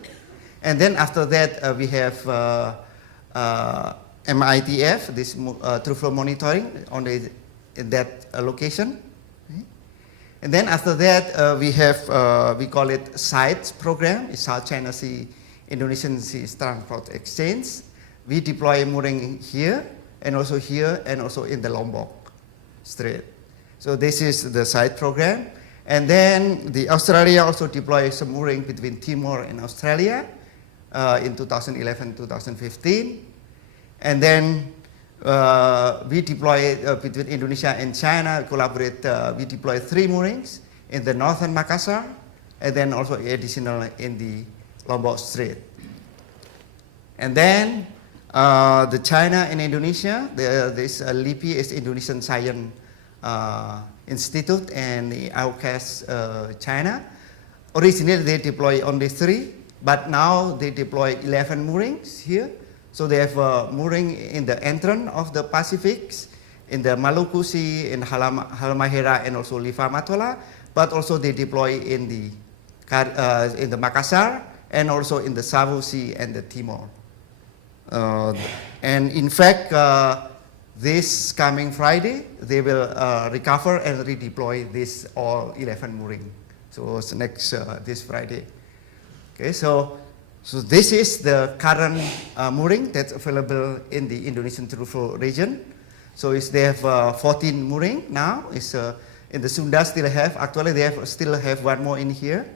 And then after that, we have MITF, this throughflow monitoring only in that location. Okay? And then after that, we have, we call it SITES program, it's South China Sea Indonesian Sea Transport Exchange. We deploy mooring here, and also here, and also in the Lombok Strait. So this is the SITE program. And then the Australia also deployed some mooring between Timor and Australia in 2011-2015. And then we deploy between Indonesia and China, collaborate, we deploy 3 moorings in the northern Makassar, and then also additional in the Lombok Strait. And then the China and Indonesia, this LIPI is Indonesian Science Institute and the IOCAS China. Originally they deploy only 3, but now they deploy 11 moorings here. So they have a mooring in the entrance of the Pacific, in the Maluku Sea, in Halmahera, and also Liva Matola, but also they deploy in the Makassar, and also in the Savo Sea and the Timor. And in fact, this coming Friday, they will recover and redeploy this all 11 mooring. So it's next, this Friday. Okay, so this is the current mooring that's available in the Indonesian Throughflow region. So they have 14 mooring now. In the Sunda actually they still have one more in here.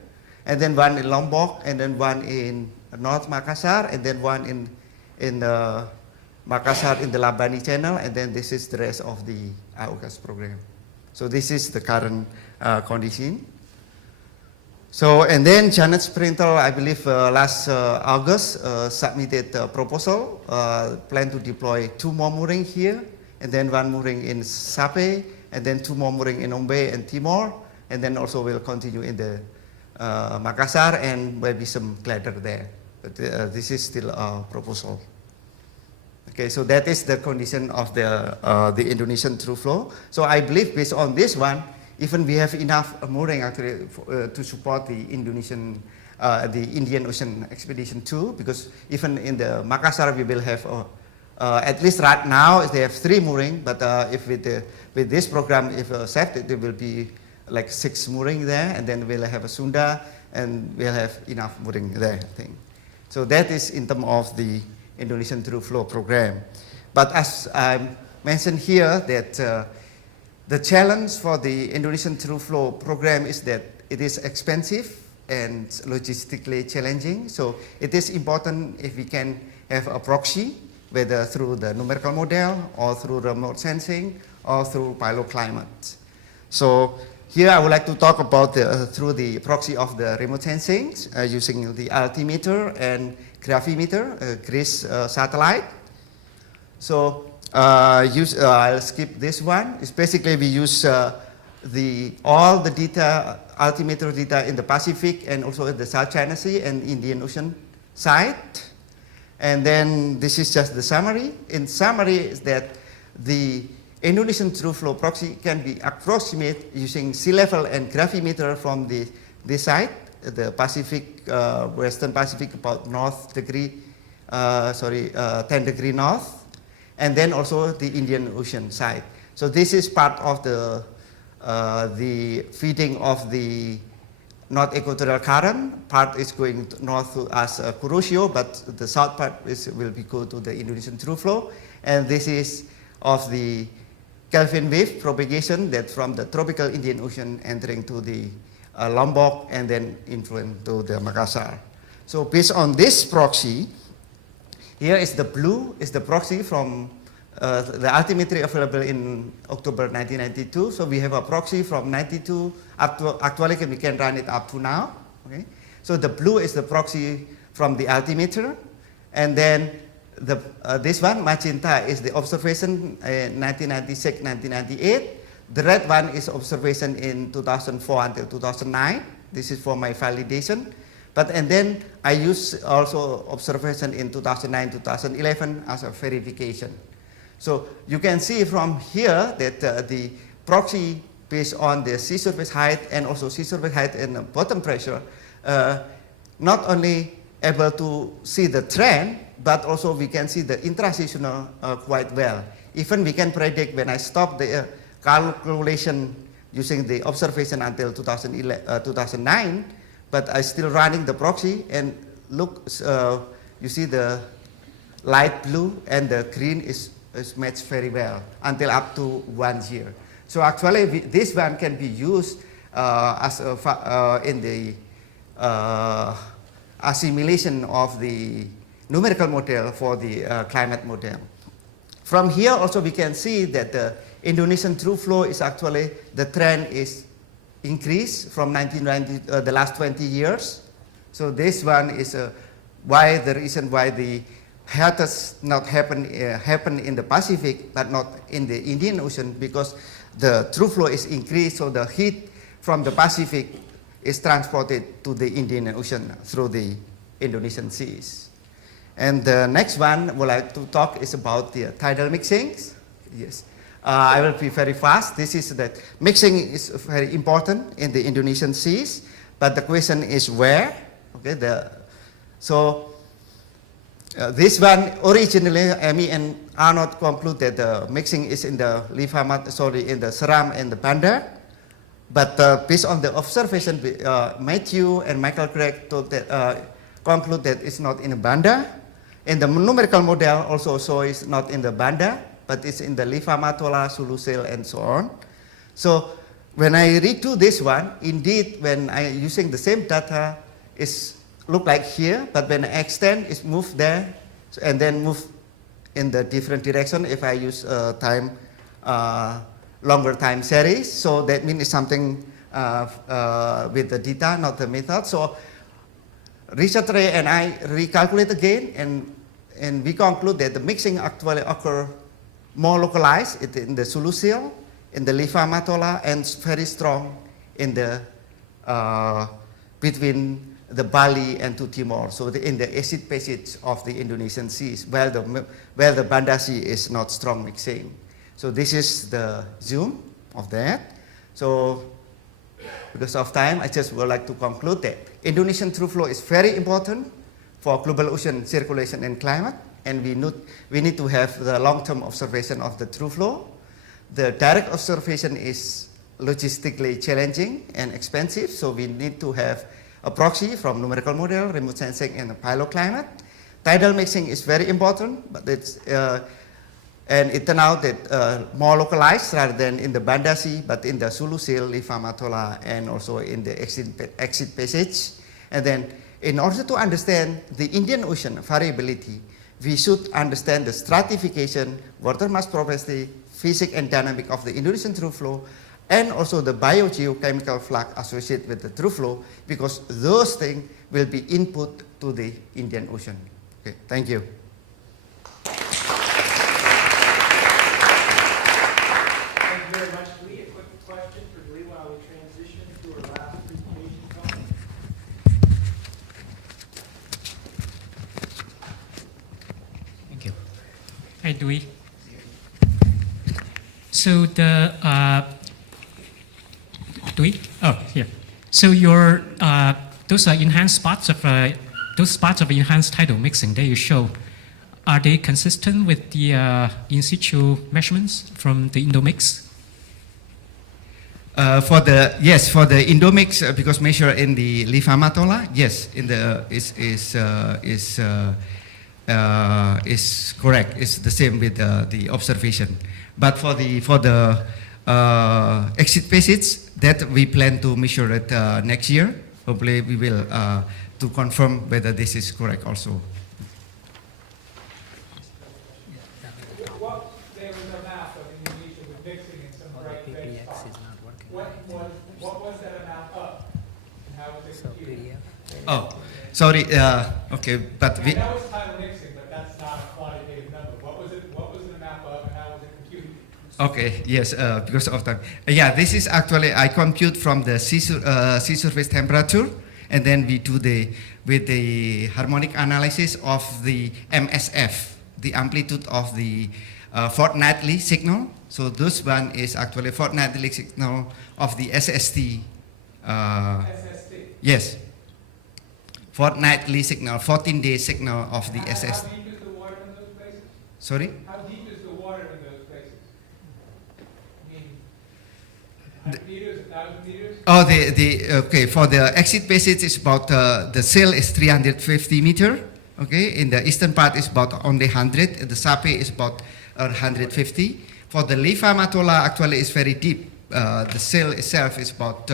And then one in Lombok, and then one in North Makassar, and then one in Makassar in the Labani Channel, and then this is the rest of the AUKAS program. So this is the current condition. So, and then Janet Sprintel, I believe last August, submitted a proposal, plan to deploy 2 more mooring here, and then 1 mooring in Sape, and then 2 more mooring in Ombe and Timor, and then also will continue in the Makassar, and maybe some glider there. But this is still a proposal. Okay, so that is the condition of the Indonesian Throughflow. So I believe based on this one, even we have enough mooring actually to support the the Indian Ocean Expedition 2, because even in the Makassar we will have, at least right now they have 3 mooring, but if with this program, if accepted, there will be like 6 mooring there, and then we'll have a Sunda, and we'll have enough mooring there, I think. So that is in terms of the Indonesian Throughflow program. But as I mentioned here, that the challenge for the Indonesian Throughflow program is that it is expensive and logistically challenging. So it is important if we can have a proxy, whether through the numerical model or through remote sensing or through paleoclimate. So here I would like to talk about through the proxy of the remote sensing using the altimeter and gravimeter, GRIS satellite. So I'll skip this one. It's basically we use all the data, altimeter data in the Pacific and also in the South China Sea and Indian Ocean side. And then this is just the summary. In summary is that the Indonesian Throughflow proxy can be approximate using sea level and gravimeter from this side, the Pacific, Western Pacific about 10 degree north, and then also the Indian Ocean side. So this is part of the feeding of the North Equatorial Current. Part is going north to as Kuroshio, but the south part will be go to the Indonesian Throughflow, and this is of the Kelvin wave propagation that from the tropical Indian Ocean entering to the Lombok and then influence to the Makassar. So based on this proxy, here is the blue is the proxy from the altimetry available in October 1992. So we have a proxy from 92 up to actually we can run it up to now. Okay, so the blue is the proxy from the altimeter, and then this one, magenta, is the observation in 1996, 1998. The red one is observation in 2004 until 2009. This is for my validation. And then I use also observation in 2009, 2011 as a verification. So you can see from here that the proxy based on the sea surface height and also sea surface height and bottom pressure, not only able to see the trend, but also we can see the intraseasonal quite well. Even we can predict when I stop the calculation using the observation until 2009, but I still running the proxy, and look, you see the light blue and the green is matched very well until up to 1 year. So actually this one can be used as in the assimilation of the numerical model for the climate model. From here also we can see that the Indonesian Throughflow is actually, the trend is increased from 1990, the last 20 years. So this one is the reason why the has not happen in the Pacific but not in the Indian Ocean, because the throughflow is increased, so the heat from the Pacific is transported to the Indian Ocean through the Indonesian seas. And the next one I would like to talk is about the tidal mixings. Yes. I will be very fast. This is that mixing is very important in the Indonesian seas, but the question is where? Okay, this one originally, me and Arnold concluded that the mixing is in the in the Seram and the Banda. But based on the observation, Matthew and Michael Craig conclude that it's not in the Banda. And the numerical model also shows it's not in the Banda, but it's in the Liva Matola, Sulusil, and so on. So when I redo this one, indeed, when I using the same data, it's look like here, but when I extend, it's moved there, and then move in the different direction if I use longer time series. So that means it's something with the data, not the method. So Richard Ray and I recalculate again, and we conclude that the mixing actually occur more localized in the Sulusil, in the Liva Matola, and very strong in the between the Bali and to Timor, so in the acid passage of the Indonesian seas, where the Banda Sea is not strong mixing. So this is the zoom of that. So because of time, I just would like to conclude that Indonesian throughflow is very important for global ocean circulation and climate, and we need to have the long-term observation of the throughflow. The direct observation is logistically challenging and expensive, so we need to have a proxy from numerical model, remote sensing, and a paleoclimate. Tidal mixing is very important, but it's and it turned out that more localized rather than in the Banda Sea, but in the Sulusil, Liva Matola, and also in the exit passage. And then, in order to understand the Indian Ocean variability, we should understand the stratification, water mass propensity, physics and dynamic of the Indonesian throughflow, and also the biogeochemical flux associated with the throughflow, because those things will be input to the Indian Ocean. Okay, thank you. Thank you very much, Dwi. A quick question for Dwi while we transition to our last presentation topic. Thank you. Hi, Dwi. So Dwi? Oh, here. So your those are enhanced spots of enhanced tidal mixing that you show. Are they consistent with the in situ measurements from the Indomix? For the Indomix, because measured in the Liva Matola, yes, in the is correct. It's the same with the observation. But for the exit passage, that we plan to measure it next year. Hopefully, we will to confirm whether this is correct also. What there was a map of Indonesia with mixing in some bright red spots. What was that amount of, and how was it computed? Oh, sorry. Okay, but I know it's tidal mixing, but that's not a quantitative number. What was the map of, and how was it computed? okay, yes, because of time. Yeah, this is actually I compute from the sea surface temperature, and then we do with the harmonic analysis of the MSF, the amplitude of the fortnightly signal. So this one is actually fortnightly signal of the SST. SST? Yes. Fortnightly signal, 14-day signal of the SST. How deep is the water in those places? Sorry? How deep is the water in those places? I mean, 100 meters, 1,000 meters? Oh, okay, for the exit passage is about, the sail is 350 meter, okay, in the eastern part is about only 100, the Sape is about 150. For the Liva Matola, actually is very deep, the sail itself is about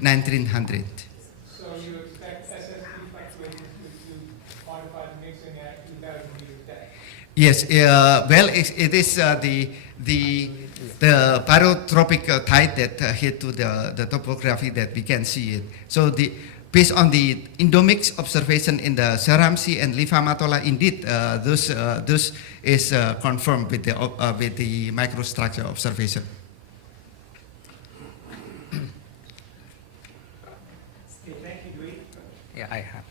1900. So you expect SST fluctuations to modify the mixing at 2,000 meters depth? Yes, well, it is the barotropic tide that hit to the topography that we can see it. So based on the Indomix observation in the Seram Sea and Liva Matola, indeed, those is confirmed with the microstructure observation. Okay, thank you, Dwi. Yeah, I have. I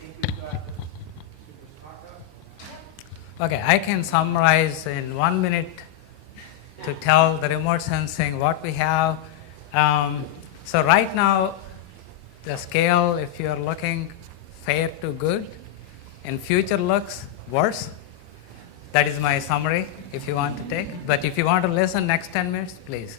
think we've got Subrahmanyam. Okay, I can summarize in 1 minute to tell the remote sensing what we have. So right now, the scale, if you're looking fair to good, in future looks worse. That is my summary, if you want to take. But if you want to listen next 10 minutes, please.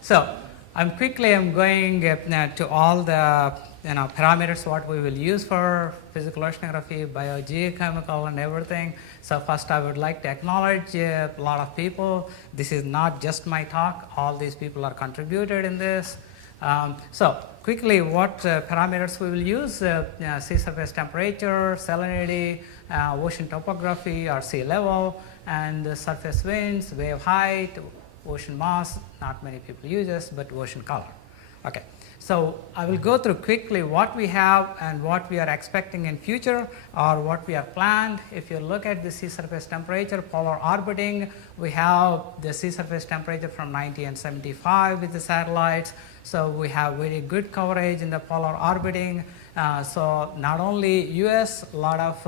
So I'm going to all the parameters what we will use for physical oceanography, biogeochemical, and everything. So first, I would like to acknowledge a lot of people. This is not just my talk. All these people are contributed in this. So quickly, what parameters we will use? Sea surface temperature, salinity, ocean topography or sea level, and surface winds, wave height, ocean mass. Not many people use this, but ocean color. Okay. So I will go through quickly what we have and what we are expecting in future or what we have planned. If you look at the sea surface temperature, polar orbiting, we have the sea surface temperature from 90 and 75 with the satellites. So we have very good coverage in the polar orbiting. So not only US, a lot of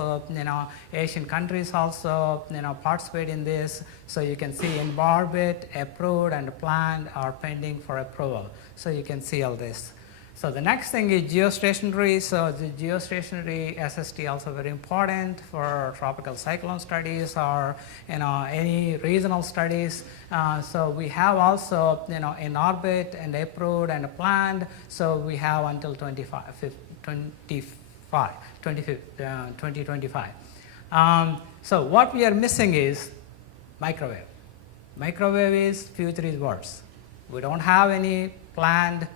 Asian countries also participate in this. So you can see in orbit, approved and planned or pending for approval. So you can see all this. So the next thing is geostationary. So the geostationary SST also very important for tropical cyclone studies or any regional studies. So we have also in orbit and approved and planned. So we have until 2025. So what we are missing is microwave. Microwave is future is worse. We don't have any planned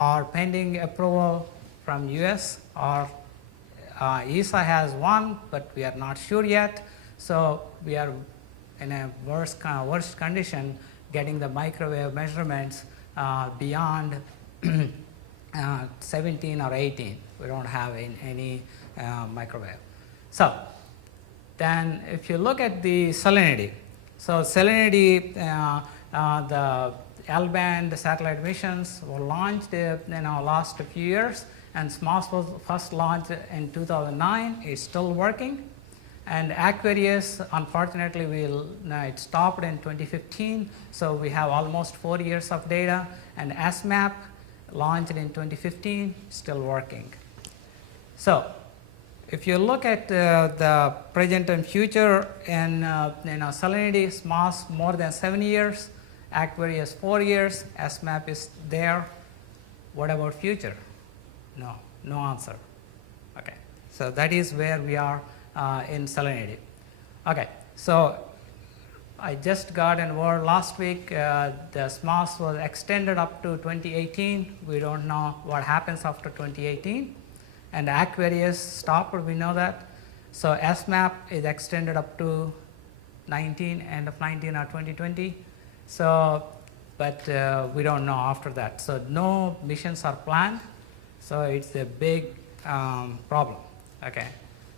or pending approval from US or ESA has one, but we are not sure yet. So we are in a worse condition getting the microwave measurements beyond 17 or 18. We don't have any microwave. So then if you look at the salinity, so salinity, the L-band satellite missions were launched last few years, and SMOS was first launched in 2009. It's still working. And Aquarius, unfortunately, it stopped in 2015, so we have almost 4 years of data. And SMAP launched in 2015, still working. So if you look at the present and future in salinity, SMOS more than 7 years, Aquarius 4 years, SMAP is there. What about future? No answer. Okay, so that is where we are in salinity. Okay, so I just got an word last week, the SMOS was extended up to 2018. We don't know what happens after 2018. And Aquarius stopped, we know that. So SMAP is extended up to 19, end of 19 or 2020. So, but we don't know after that. So no missions are planned. So it's a big problem. Okay,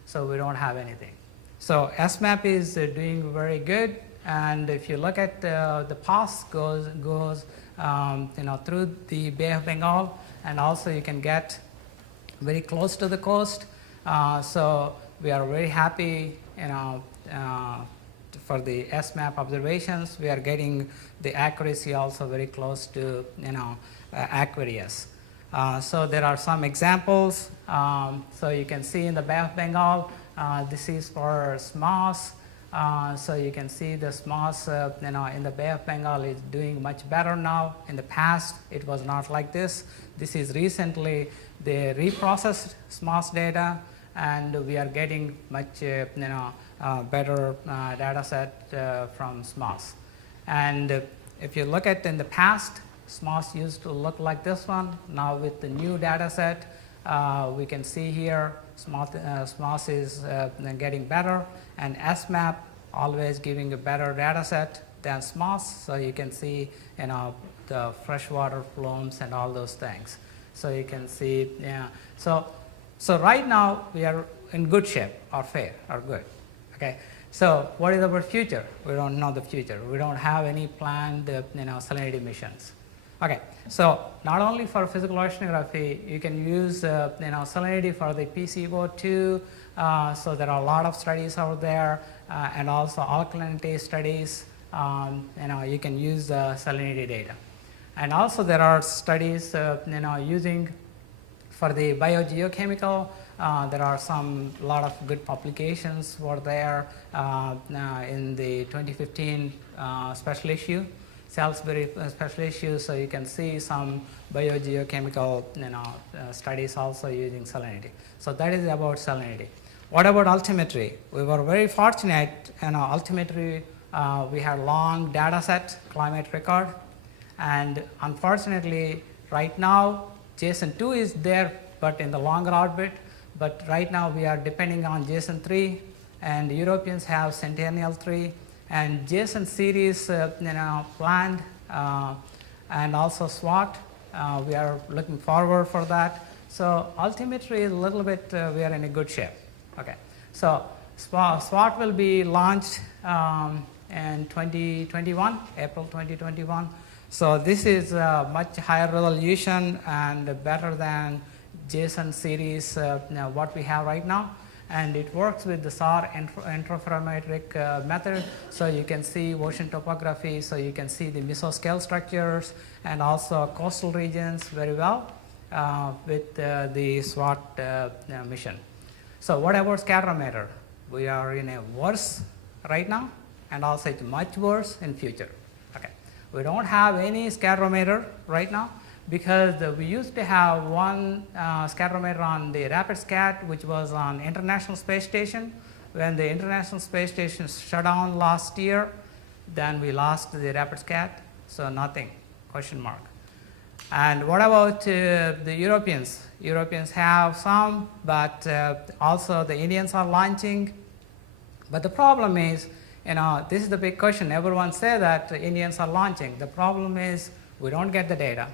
so we don't have anything. So SMAP is doing very good. And if you look at the path goes through the Bay of Bengal, and also you can get very close to the coast. So we are very happy, for the SMAP observations. We are getting the accuracy also very close to Aquarius. So there are some examples. So you can see in the Bay of Bengal, this is for SMOS. So you can see the SMOS in the Bay of Bengal is doing much better now. In the past, it was not like this. This is recently they reprocessed SMOS data, and we are getting much better data set from SMOS. And if you look at in the past, SMOS used to look like this one. Now with the new data set, we can see here SMOS is getting better, and SMAP always giving a better data set than SMOS. So you can see the freshwater plumes and all those things. So you can see, so right now we are in good shape, or fair, or good. Okay. So what is our future? We don't know the future. We don't have any planned salinity missions. Okay, so not only for physical oceanography, you can use salinity for the PCO2. So there are a lot of studies out there, and also alkalinity studies. you can use the salinity data. And also there are studies using for the biogeochemical. There are a lot of good publications were there in the 2015 special issue, Salisbury special issue. So you can see some biogeochemical studies also using salinity. So that is about salinity. What about altimetry? We were very fortunate. Altimetry, we had long data set, climate record, and unfortunately, right now, JSON2 is there, but in the longer orbit. But right now, we are depending on JSON3, and Europeans have Sentinel-3, and JSON series, planned, and also SWOT. We are looking forward for that. So altimetry is a little bit, we are in a good shape. Okay, so SWOT will be launched in 2021, April 2021. So this is much higher resolution and better than JSON series what we have right now. And it works with the SAR interferometric method. So you can see ocean topography, so you can see the mesoscale structures and also coastal regions very well with the SWOT mission. So what about scatterometer? We are in a worse right now, and also it's much worse in future. Okay, we don't have any scatterometer right now because we used to have one scatterometer on the RapidScat, which was on International Space Station. When the International Space Station shut down last year, then we lost the RapidScat, so nothing, question mark. And what about the Europeans? Europeans have some, but also the Indians are launching. But the problem is, this is the big question. Everyone say that the Indians are launching. The problem is we don't get the data,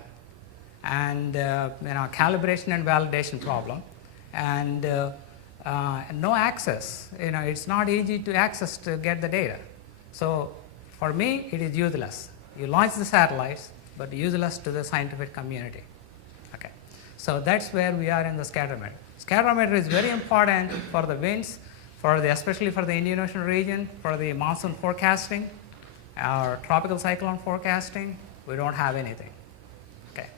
and calibration and validation problem, and no access. It's not easy to access to get the data. So for me, it is useless. You launch the satellites, but useless to the scientific community. Okay, so that's where we are in the scatterometer. Scatterometer is very important for the winds, especially for the Indian Ocean region, for the monsoon forecasting, our tropical cyclone forecasting. We don't have anything. Okay,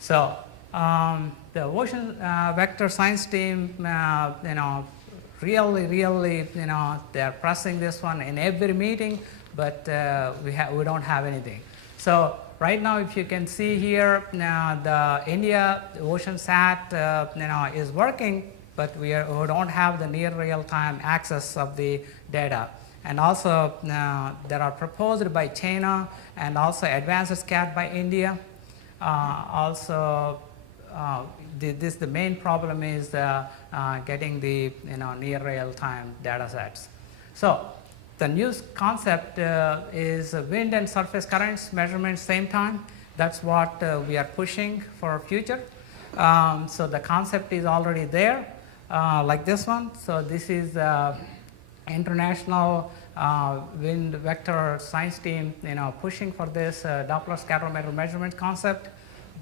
so the ocean vector science team, really, they are pressing this one in every meeting, but we don't have anything. So right now, if you can see here, the India Ocean Sat is working, but we don't have the near real-time access of the data. And also, there are proposed by China and also advanced SCAT by India. The main problem is getting the near real-time data sets. So the new concept is wind and surface currents measurement same time. That's what we are pushing for future. So the concept is already there, like this one. So this is international wind vector science team, pushing for this Doppler scatterometer measurement concept,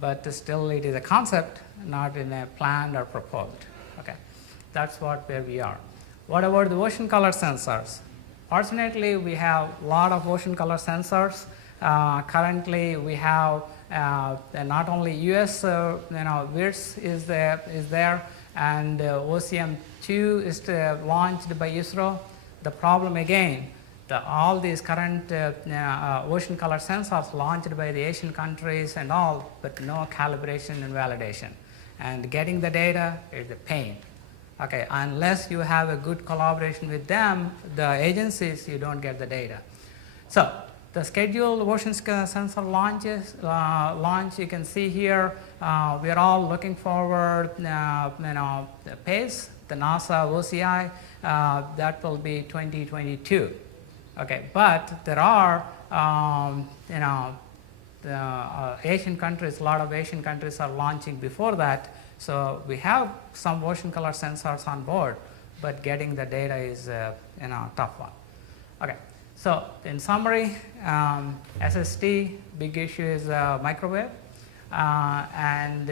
but still it is a concept, not in a planned or proposed. Okay, that's where we are. What about the ocean color sensors? Fortunately, we have a lot of ocean color sensors. Currently, we have not only US WIRS is there, and OCM2 is launched by ISRO. The problem again, all these current ocean color sensors launched by the Asian countries and all, but no calibration and validation. And getting the data is a pain. Okay, unless you have a good collaboration with them, the agencies, you don't get the data. So the scheduled ocean sensor launch, you can see here, we are all looking forward, the pace, the NASA OCI, that will be 2022. Okay, but there are, the Asian countries, a lot of Asian countries are launching before that. So we have some ocean color sensors on board, but getting the data is a tough one. Okay, so in summary, SST, big issue is microwave, and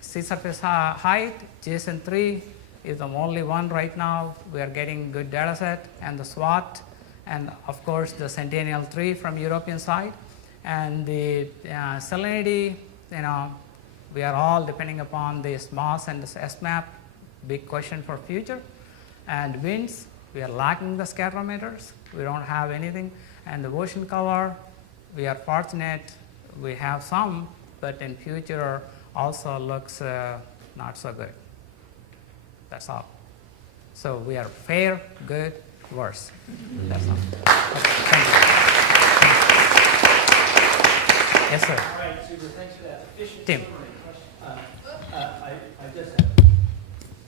sea surface height, JSON3 is the only one right now. We are getting good data set, and the SWOT and of course the Sentinel-3 from European side. And the salinity, we are all depending upon this MOS and this SMAP, big question for future. And winds, we are lacking the scatterometers. We don't have anything. And the ocean cover, we are fortunate. We have some, but in future also looks not so good. That's all. So we are fair, good, worse. That's all. Okay, thank you. Yes, sir. All right, Suber, thanks for that efficient Tim. summary. Question? I just have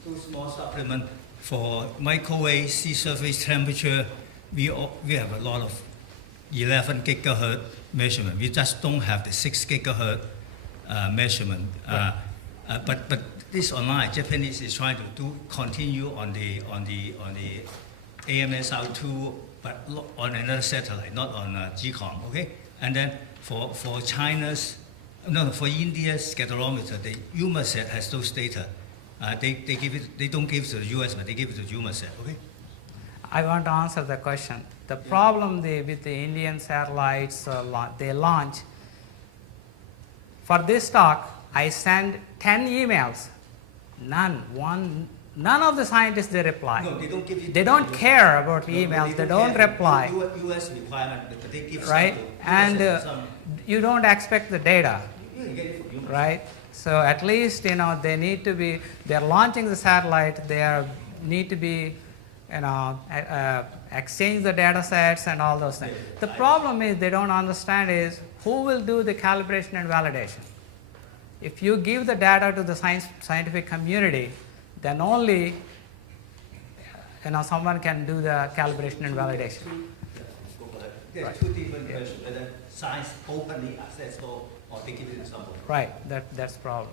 two small supplement. For microwave sea surface temperature, we have a lot of 11 gigahertz measurement. We just don't have the 6 gigahertz measurement. But this online, Japanese is trying to continue on the AMSR2, but on another satellite, not on GCOM. Okay, and then for China's, for India's scatterometer, the EUMETSAT has those data. They don't give it to the US, but they give it to EUMETSAT. Okay. I want to answer the question. The problem with the Indian satellites they launch, for this talk, I send 10 emails. None of the scientists they reply. No, they don't give you. They don't care about emails. They don't reply. US requirement, but they give Right? some to And you don't expect the data, you can get it from EUMETSAT. right? So at least they need to be. They're launching the satellite. Need to be, exchange the data sets and all those things. The problem is they don't understand is who will do the calibration and validation. If you give the data to the scientific community, then only someone can do the calibration and validation. There's two different questions, whether science openly accessible or they give it to someone. Right, that's the problem.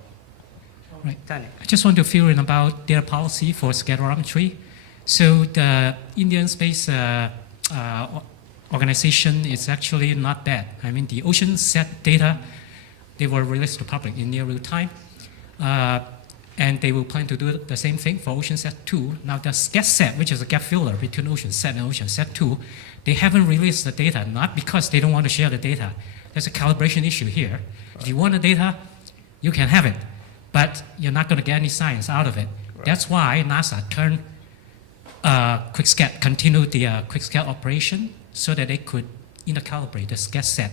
Right. Tony. I just want to fill in about their policy for scatterometry. So the Indian Space Organization is actually not bad. I mean, the OceanSat data, they were released to public in near real time. And they will plan to do the same thing for OceanSat 2. Now the SCATSat, which is a gap filler between OceanSat and OceanSat 2, they haven't released the data, not because they don't want to share the data. There's a calibration issue here. If you want the data, you can have it, but you're not going to get any science out of it. Right. That's why NASA turned QuickScat, continued the QuickScat operation so that they could intercalibrate the SCATSat.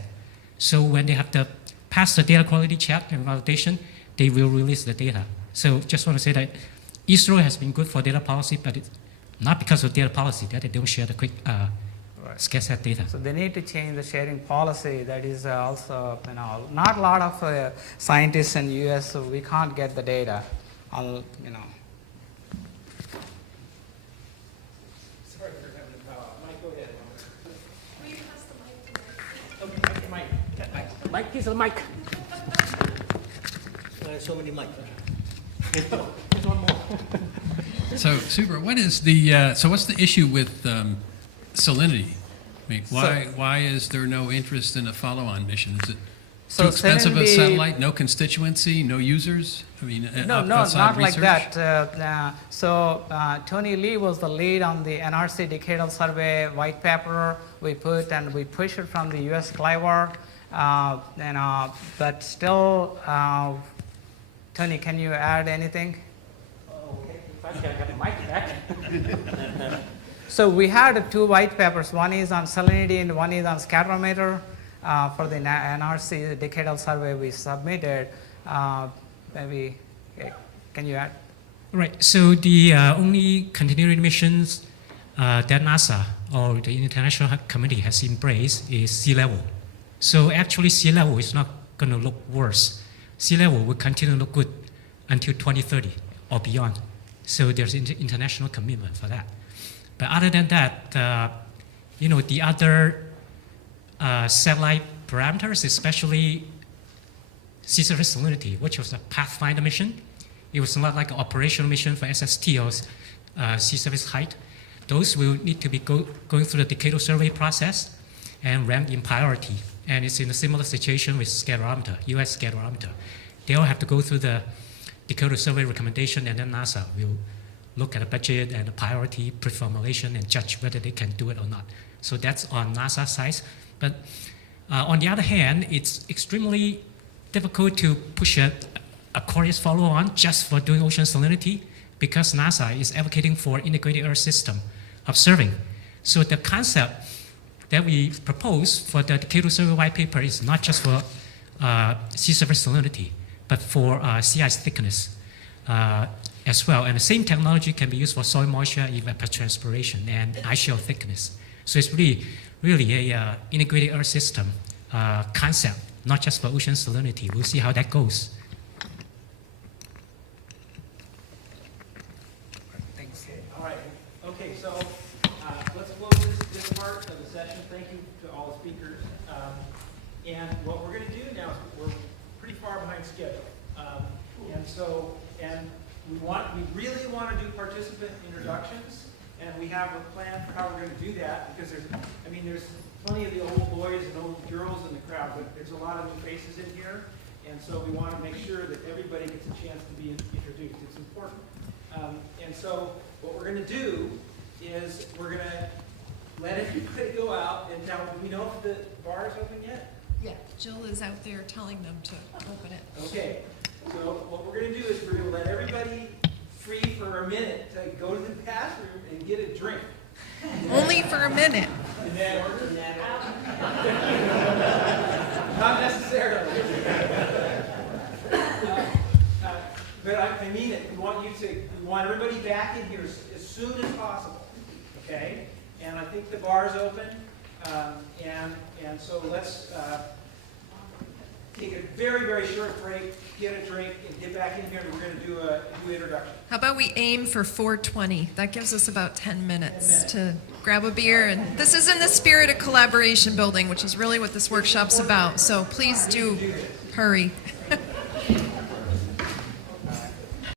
So when they have to pass the data quality check and validation, they will release the data. So just want to say that ISRO has been good for data policy, but it's not because of data policy that they don't share the SCATSat data. So they need to change the sharing policy. That is also, not a lot of scientists in US, so we can't get the data. Sorry for having to bow out. Mike, go ahead. Will you pass the mic to Mike? Okay, Mike. Mike, here's the mic. So many mics. Here's one more. So, Subra, what's the issue with salinity? I mean, why is there no interest in a follow-on mission? Is it too expensive a satellite? No constituency? No users? I mean, No, outside not research? like that. Tony Lee was the lead on the NRC Decadal Survey white paper we put, and we pushed it from the US Clyvar. But still, Tony, can you add anything? Okay, finally I got the mic back. So we had two white papers. One is on salinity and one is on scatterometer. For the NRC Decadal Survey we submitted. Maybe, can you add? Right. So the only continuing missions that NASA or the international community has embraced is sea level. So actually, sea level is not going to look worse. Sea level will continue to look good until 2030 or beyond. So there's international commitment for that. But other than that, the other satellite parameters, especially sea surface salinity, which was a Pathfinder mission. It was not like an operational mission for SST or sea surface height. Those will need to be going through the decadal survey process and ranked in priority. And it's in a similar situation with scatterometer, US scatterometer. They all have to go through the decadal survey recommendation, and then NASA will look at the budget and the priority pre-formulation and judge whether they can do it or not. So that's on NASA side. But on the other hand, it's extremely difficult to push a Aquarius follow-on just for doing ocean salinity because NASA is advocating for integrated Earth system observing. So the concept that we propose for the Decadal Survey white paper is not just for sea surface salinity, but for sea ice thickness as well. And the same technology can be used for soil moisture, evapotranspiration, and ice shell thickness. So it's really a integrated Earth system concept, not just for ocean salinity. We'll see how that goes. Thanks. All right, okay, so let's close this part of the session. Thank you to all the speakers. And what we're going to do now is we're pretty far behind schedule. And we really want to do participant introductions, and we have a plan for how we're going to do that because there's plenty of the old boys and old girls in the crowd, but there's a lot of new faces in here, and so we want to make sure that everybody gets a chance to be introduced. It's important. And so what we're going to do is we're going to let everybody go out, and now, do we know if the bar is open yet? Yeah, Jill is out there telling them to open it. Okay, so what we're going to do is we're going to let everybody free for a minute to go to the bathroom and get a drink. Only for a minute. And then, not necessarily. But I mean it. We want everybody back in here as soon as possible. Okay? And I think the bar is open. And so let's take a very, very short break, get a drink, and get back in here. And we're going to do a new introduction. How about we aim for 4:20? That gives us about 10 minutes to grab a beer. And this is in the spirit of collaboration building, which is really what this workshop's about. So please do hurry.